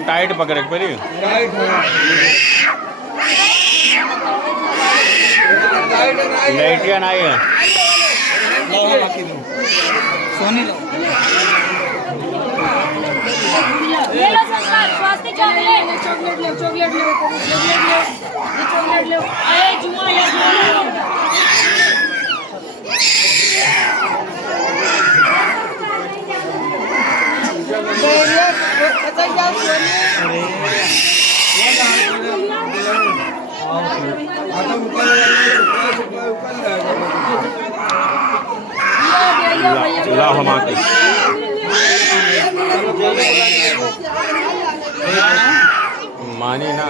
टाइट पकड़ पहले राइट लाइटिया नहीं है सोनी लो ये लो संस्कार स्वास्थ्य चॉकलेट चॉकलेट ले चॉकलेट ले चॉकलेट ले अरे जुआ ये ला हम आके मानी ना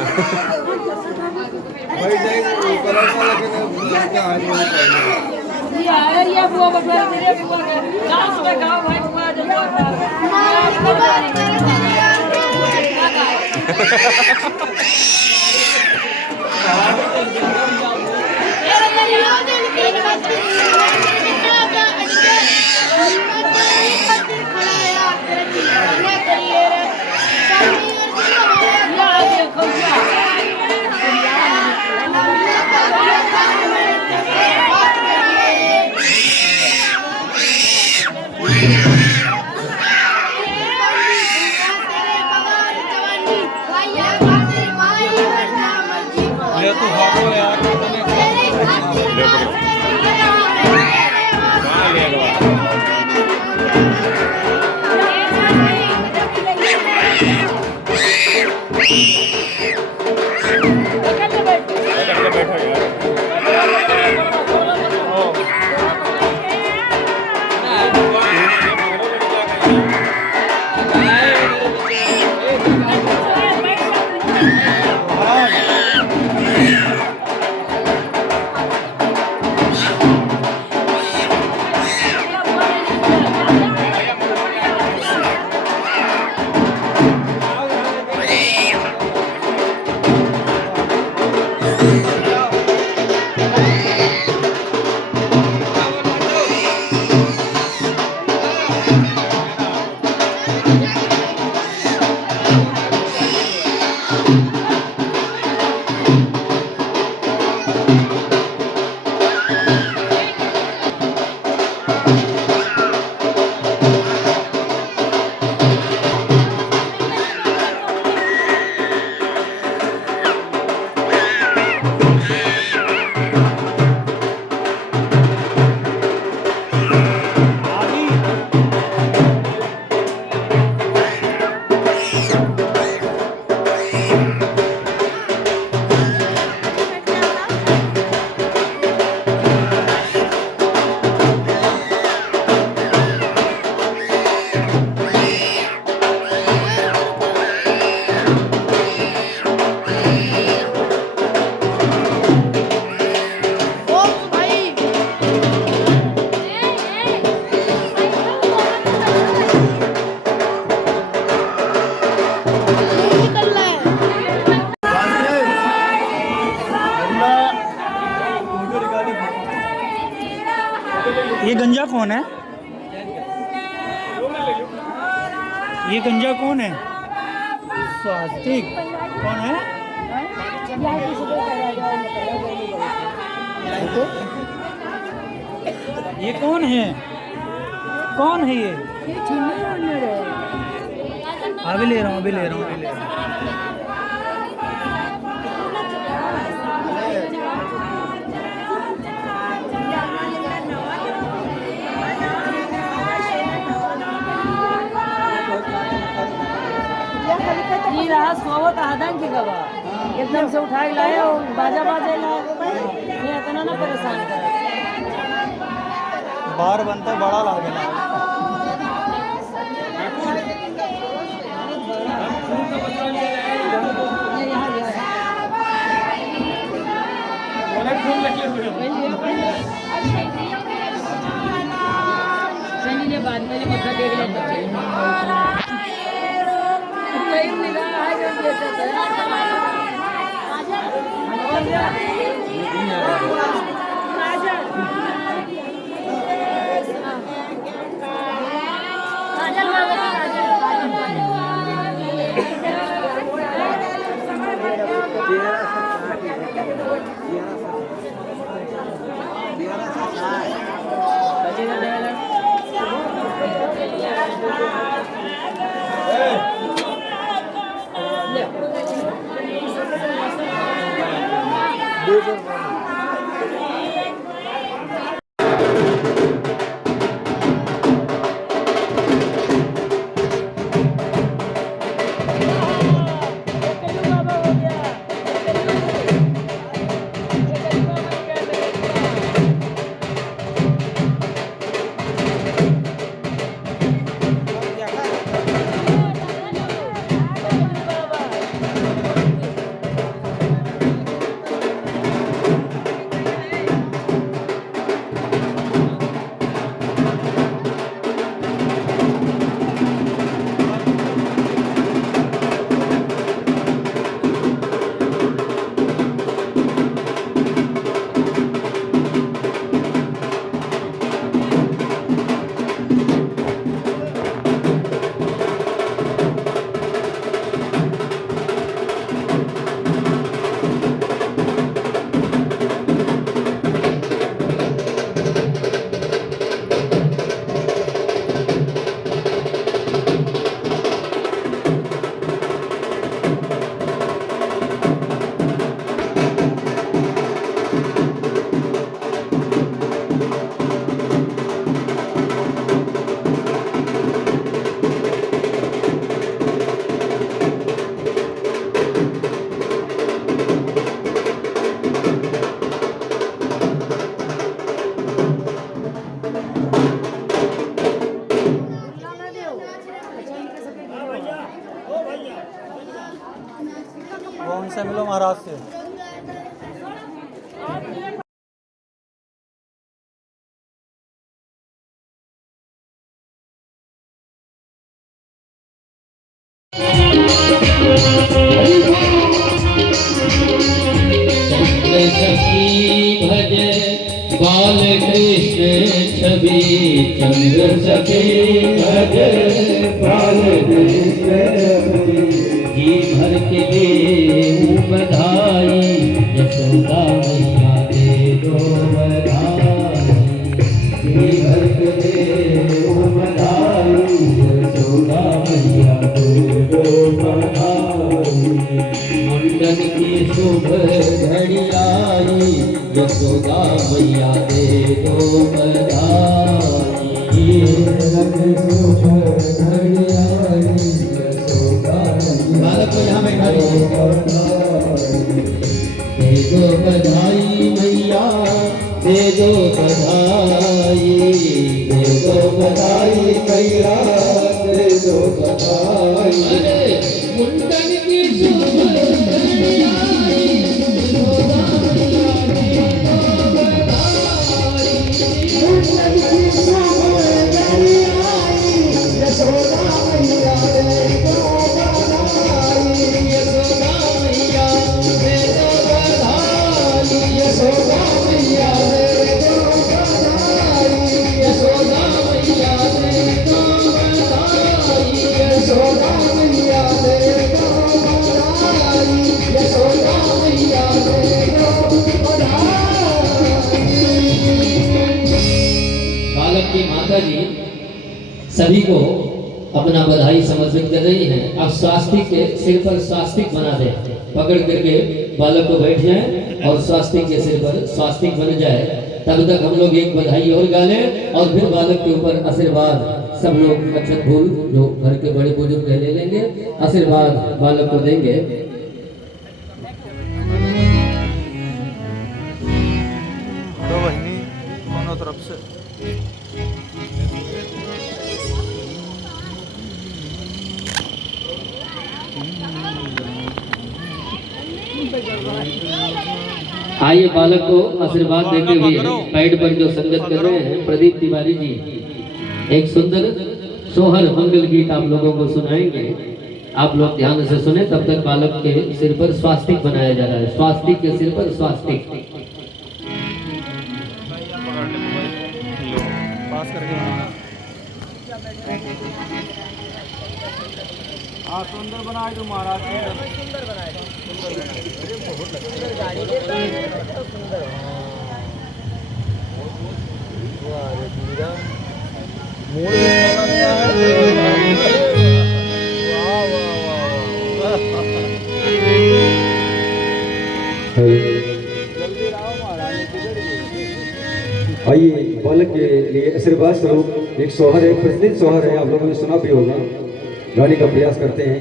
भाई जाएंगे ऊपर वाला के यार ये बुआ बबला तेरे बुआ के डांस में गाओ भाई बुआ जल्दी ले तू भागो यार ले पकड़ कहाँ ले गया बैठो ये गंजा कौन है? ये गंजा कौन है? स्वास्तिक कौन है? ये कौन है? कौन है ये? अभी ले रहा हूँ अभी ले रहा हूँ अभी ले रहा हूँ। ये रहा सोवत आदन की गवा एकदम से उठा के लाए और बाजा बाजे लाए ये इतना ना परेशान करे बार बनता बड़ा लागेला चलिए बाद में मतलब देख लेते वो उनसे मिलो महाराज से। सखी भज बाल कृष्ण छवि चंद्र सखी भज बाल कृष्ण छवि जी भर के दे बधाई यशोदा मैया दे दो बधाई जी भर के दे बधाई यशोदा मैया दे दो बधाई मुंडन की शुभ घड़ी आई यशोदा मैया दे दो बधाई मुंडन की शुभ घड़ी आई यशोदा बालक को यहाँ बैठा दे दो बधाई मैया दे दो बधाई मैया दे दो बधाई मुंडन की शुभ घड़ी आई यशोदा मैया दे दो बधाई मुंडन की शुभ घड़ी आई यशोदा मैया दे दो यशोदा मैया दे दो बधाई यशोदा मैया दे दो बधाई यशोदा मैया दे दो बधाई यशोदा मैया दे दो बधाई यशोदा मैया दे दो बधाई। बालक की माता जी सभी को अपना बधाई समर्पित कर रही है। अब स्वास्तिक के सिर पर स्वास्तिक बना दे, पकड़ करके बालक को बैठ जाए और स्वास्तिक के सिर पर स्वास्तिक बन जाए। तब तक हम लोग एक बधाई और गा लें और फिर बालक के ऊपर आशीर्वाद सब लोग अक्षत फूल जो घर के बड़े बुजुर्ग ले लेंगे, आशीर्वाद बालक को देंगे। दो बहनी दोनों तरफ से। आइए बालक को आशीर्वाद देते हुए पैड पर जो संगत कर रहे हैं प्रदीप तिवारी जी एक सुंदर सोहर मंगल गीत आप लोगों को सुनाएंगे। आप लोग ध्यान से सुने। तब तक बालक के सिर पर स्वास्तिक बनाया जा रहा है। स्वास्तिक के सिर पर स्वास्तिक। पास करके हाँ सुंदर बनाए जो महाराज सुंदर बनाए आइए बालक के लिए आशीर्वाद स्वरूप एक सोहर है, प्रचलित सोहर है, आप लोगों ने सुना भी होगा, गाने का प्रयास करते हैं।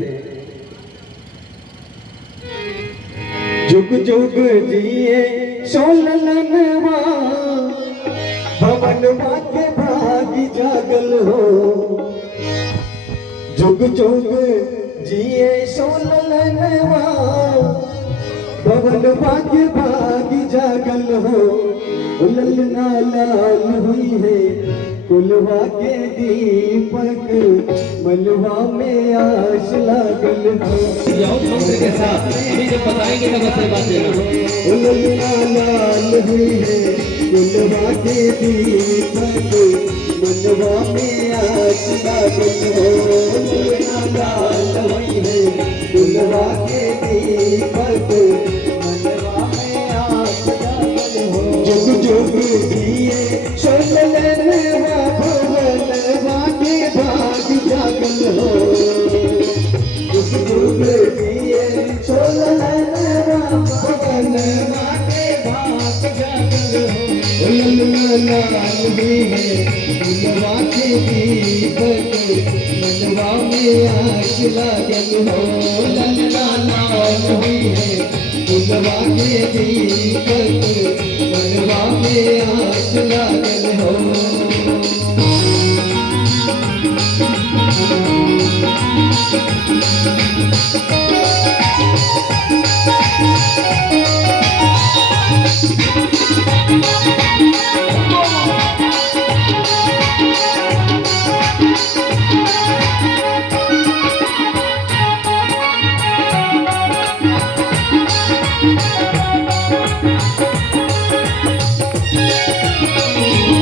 जुग जुग जिए सोलनवा भवनवा के भागी जागल हो, जुग जुग जिए सोलनवा भवनवा के भागी जागल हो, ललना लाल हुई है कुलवा के दीपक, मलवा में आश लागल हो। के साथ अभी जब बताएंगे तब आशीर्वाद देना। ललना लाल हुई है कुलवा के दीपक, मलवा में आश लागल हो। ललना लाल हुई है कुलवा के दीपक, मलवा में आश लागल हो। जुग जुग जिए सोलनवा भवनवा के भाग जागल हो, जुग जुग जिए सोलनवा भवनवा के भाग जागल हो। ललना लाल हुई है कुलवा के दीपक, मनवा में आश लागल हो। ललना लाल हुई है कुलवा के दीपक, मनवा में आश लागल हो।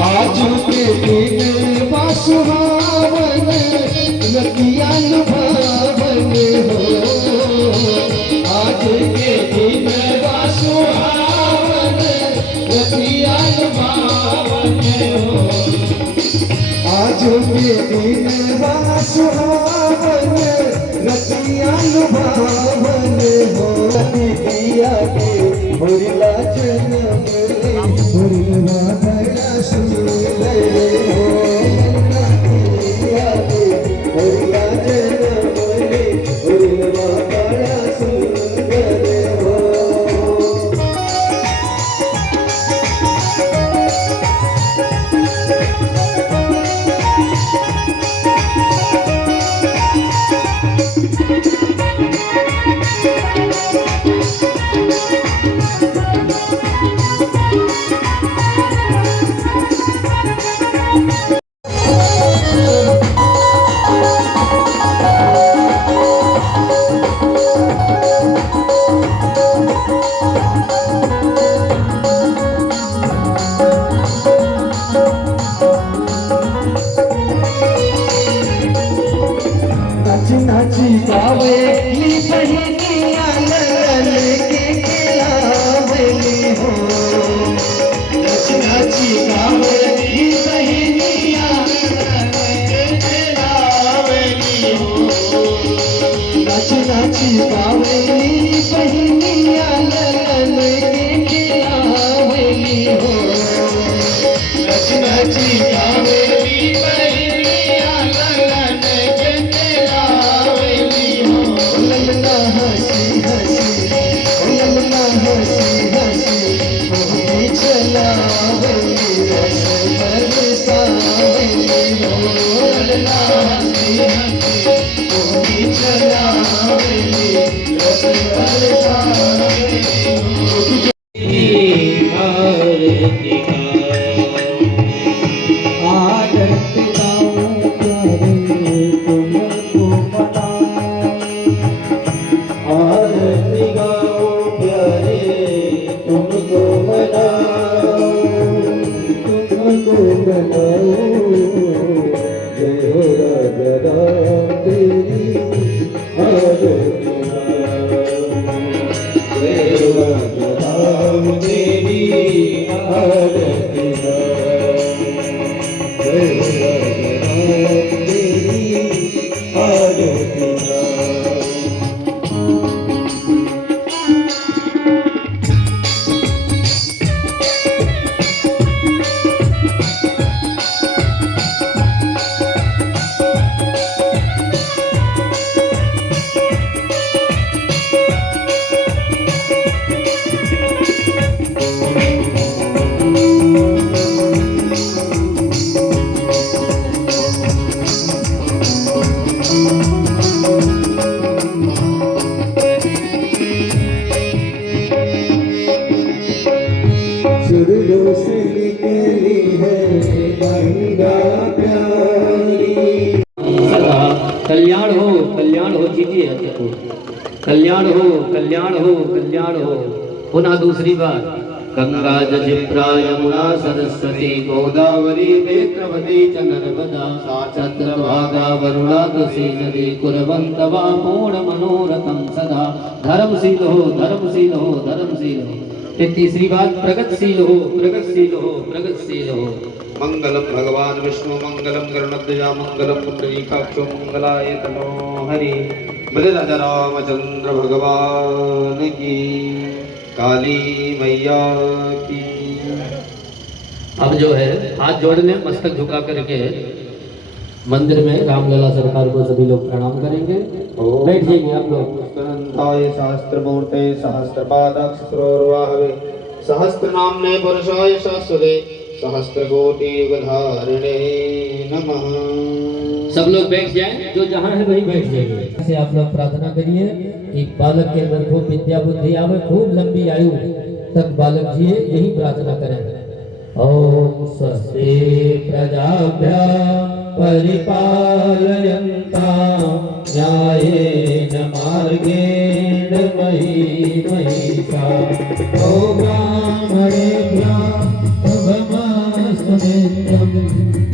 आज के दिन सुहावन लगिया लुभावन हो, आज के दिन सुहावन लगिया लुभावन हो, आज के दिन सुहावन लगिया लुभावन हो। दिया के भोरला जन्म भोरला बड़ा सुंदर हो, दिया के भोरला जन्म भोरला बड़ा सुंदर हो। नाची गावे ली बहनिया ललन के खिलावली हो, नाची गावे ली बहनिया ललन के खिलावली हो, नाची गावे ली बहनिया ललन के खिलावली हो, नाची गावे ली बहनिया ललन के खिलावली हो। ललना हंसी हंसी ललना हंसी हंसी मोही चलावली रस बरसावली हो, ललना हंसी हंसी मोही चलावली रस बरसावली हो। आरती गाऊं प्यारे तुमको मनाए, आरती गाऊं प्यारे तुमको मनाओ, तुमको मनाओ, जय हो राजा राम तेरी आरती गाऊं, जय हो गुरु से निकली है गंगा प्यारी। सदा कल्याण हो कीजिए कल्याण हो कल्याण हो कल्याण हो। पुनः दूसरी बार गंगा जजिप्रा यमुना सरस्वती गोदावरी नेत्रवती च नर्मदा सा चंद्रभागा वरुणा तुलसी नदी कुर्वन्त वा पूर्ण मनोरथम सदा। धर्मशील हो धर्मशील हो धर्मशील हो। फिर तीसरी बात प्रगतिशील हो प्रगतिशील हो प्रगतिशील हो। मंगलम भगवान विष्णु मंगलम गरुड़ध्वजा मंगलम पुंडरीकाक्षो मंगलाय तनो हरि। बोले राजा रामचंद्र भगवान की, काली मैया की। अब जो है हाथ जोड़ लें, मस्तक झुका करके मंदिर में रामलला सरकार को सभी लोग प्रणाम करेंगे। बैठ जाइए आप लोग। अनंताय सहस्त्रमूर्ते सहस्त्रपादाक्षरोर्वाहवे सहस्त्रनाम्ने पुरुषाय शाश्वते सहस्त्रकोटि युगधारिणे नमः। सब लोग बैठ जाएं, जो जहाँ है वहीं बैठ जाइए। से आप लोग प्रार्थना करिए कि बालक के अंदर खूब विद्या बुद्धि आवे, खूब लंबी आयु तक बालक जिए, यही प्रार्थना करें। ओम स्वस्ति प्रजाभ्यः परिपालयन्तां न्यायेन मार्गेण मही महिषा। ओ ब्राह्मणेभ्यः शुभमस्तु नित्यं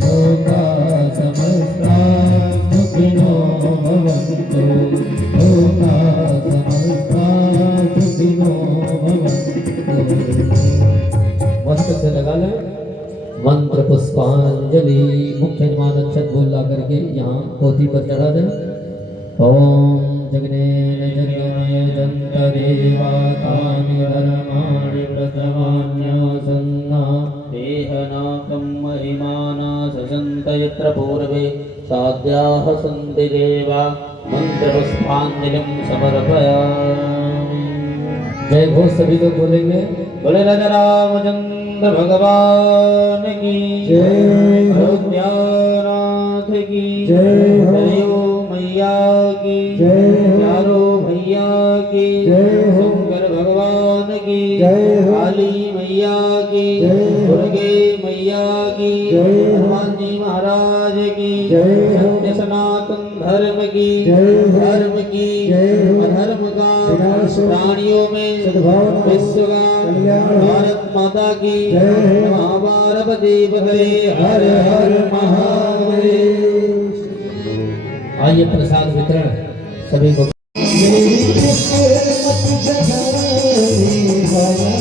लोकाः समस्ताः सुखिनो भवन्तु लोकाः समस्ताः सुखिनो भवन्तु। मस्तक से लगा लें। मंत्र पुष्पांजलि मुख्य यजमान अक्षत बोल ला करके यहाँ पोथी पर चढ़ा दें। ओम जगनेन जगमय जंत देवातानि धर्माणि व्रतमान्यासन्ना देहनाकं महिमाना ससन्त यत्र पूर्वे साध्याः सन्ति देवा। मंत्र पुष्पांजलिं समर्पयामि। जय घोष सभी लोग बोलेंगे। बोले राजा रामचंद्र भगवान की जय। अयोध्यानाथ की जय। सरयू मैया की जय। चारों भैया की जय। शंकर भगवान की जय। काली मैया की जय। दुर्गे मैया की जय। हनुमान जी महाराज की जय। सत्य सनातन धर्म की जय। धर्म की जय। अधर्म का विनाश हो। प्राणियों में सद्भावना हो। विश्व का कल्याण हो। भारत माता की जय। महापार्वती पते हर हर महादेव। आइए प्रसाद वितरण सभी को। मेरी किस्मत जगाने वाला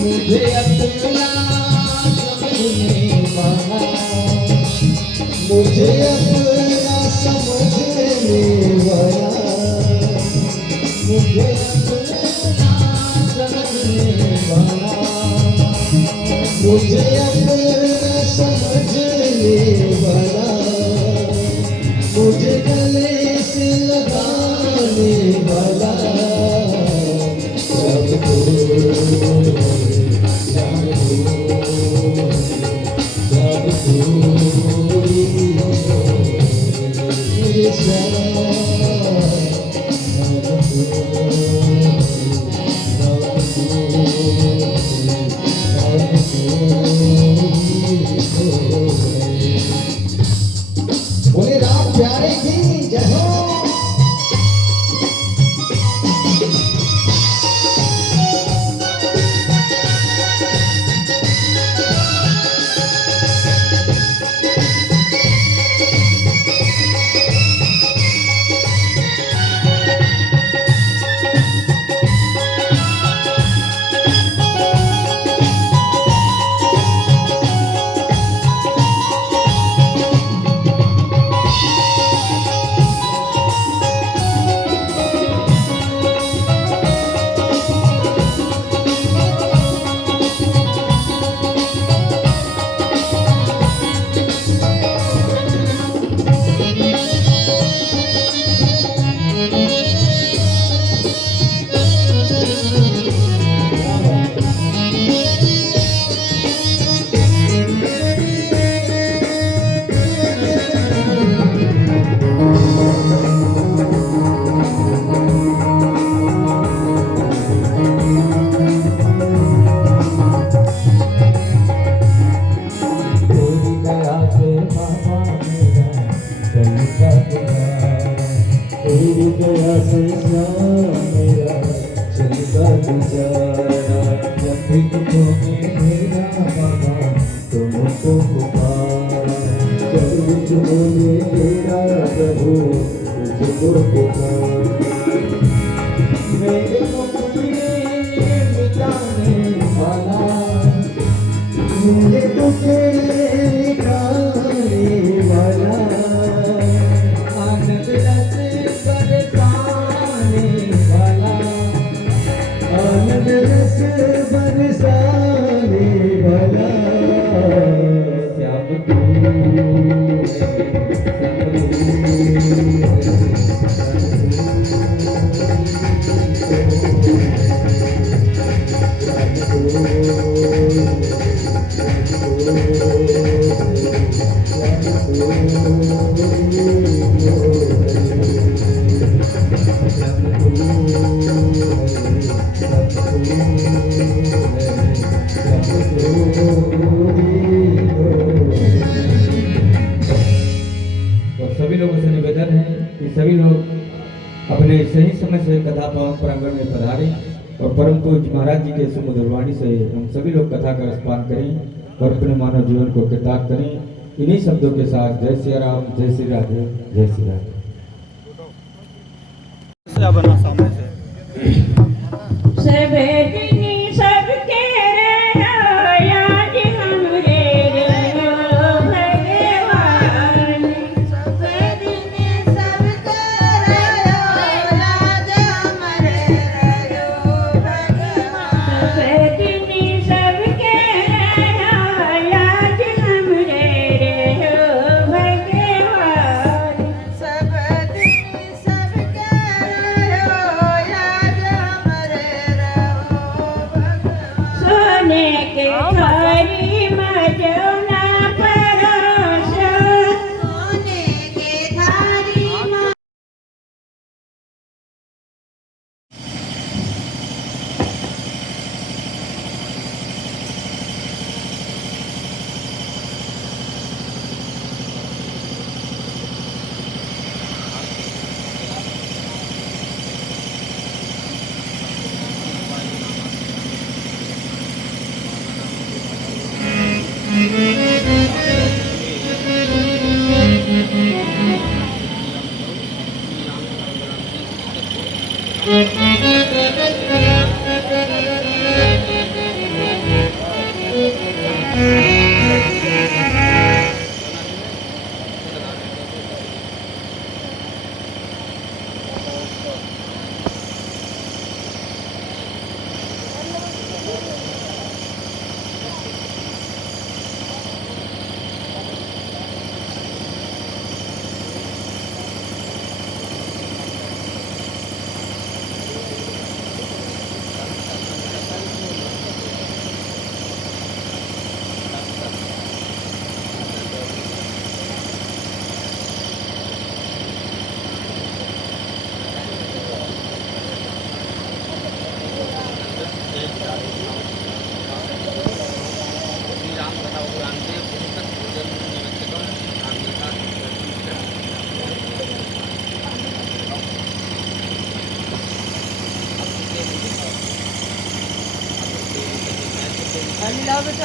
मुझे अपना मुझे अपना समझने वाला मुझे अपना समझने वाला मुझे अपना समझने वाला गया से श्याम मेरा चलता गुजारा, जब भी दुखों में मेरा बाबा तुमको पुकारा, जब भी बोले तेरा प्रभु तुझको पुकारा, मेरे अपने मिटाने वाला, मेरे टुकड़े मिटाने वाला, आनंद रस बरसाने वाला, आनंद रस बरसाने वाला, श्याम तू है, श्याम सभी लोगों से निवेदन है कि सभी लोग अपने सही समय से कथा पावन प्रांगण में पधारें और परम पूज्य महाराज जी के सुमधुर वाणी से हम सभी लोग कथा का रसपान करें और अपने मानव जीवन को कृतार्थ करें। इन्हीं शब्दों के साथ जय श्री राम, जय श्री राधे, जय श्री राधे। क्या बना सामने से सब दिनी सबके याद हमरे भगवान, सब दिनी सबके याद हमरे भगवान, सब दिनी सबके याद हमरे भगवान, सब दिनी सबके याद हमरे भगवान, सोने के थारी मजौना परोस, सोने के थारी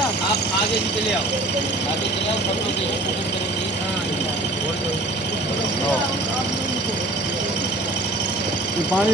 आप आगे निकले आओ, आगे चले आओ, फोटो करेंगे। पानी